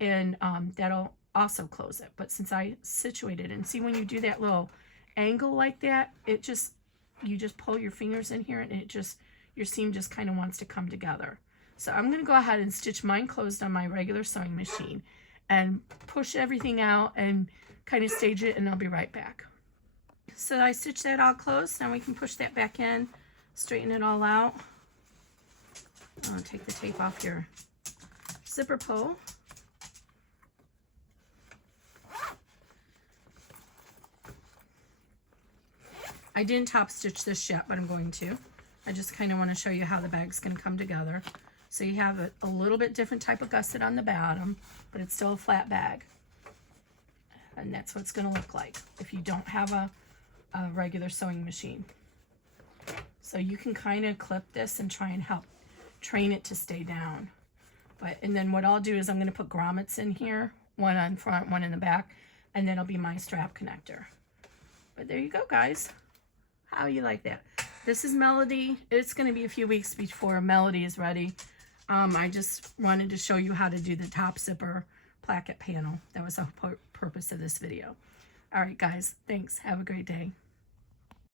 and that'll also close it. But since I situated it, and see when you do that little angle like that, you just pull your fingers in here and it just, your seam just kind of wants to come together. So I'm going to go ahead and stitch mine closed on my regular sewing machine and push everything out and kind of stage it, and I'll be right back. So I stitched that all closed. Now we can push that back in, straighten it all out. I'll take the tape off your zipper pull. I didn't top stitch this yet, but I'm going to. I just kind of want to show you how the bag's going to come together. So you have a little bit different type of gusset on the bottom, but it's still a flat bag. And that's what it's going to look like if you don't have a regular sewing machine. So you can kind of clip this and try and help train it to stay down. And then what I'll do is I'm going to put grommets in here, one on front, one in the back, and then it'll be my strap connector. But there you go, guys. How you like that? This is Melody. It's going to be a few weeks before Melody is ready. I just wanted to show you how to do the top zipper placket panel. That was the purpose of this video. All right, guys. Thanks. Have a great day.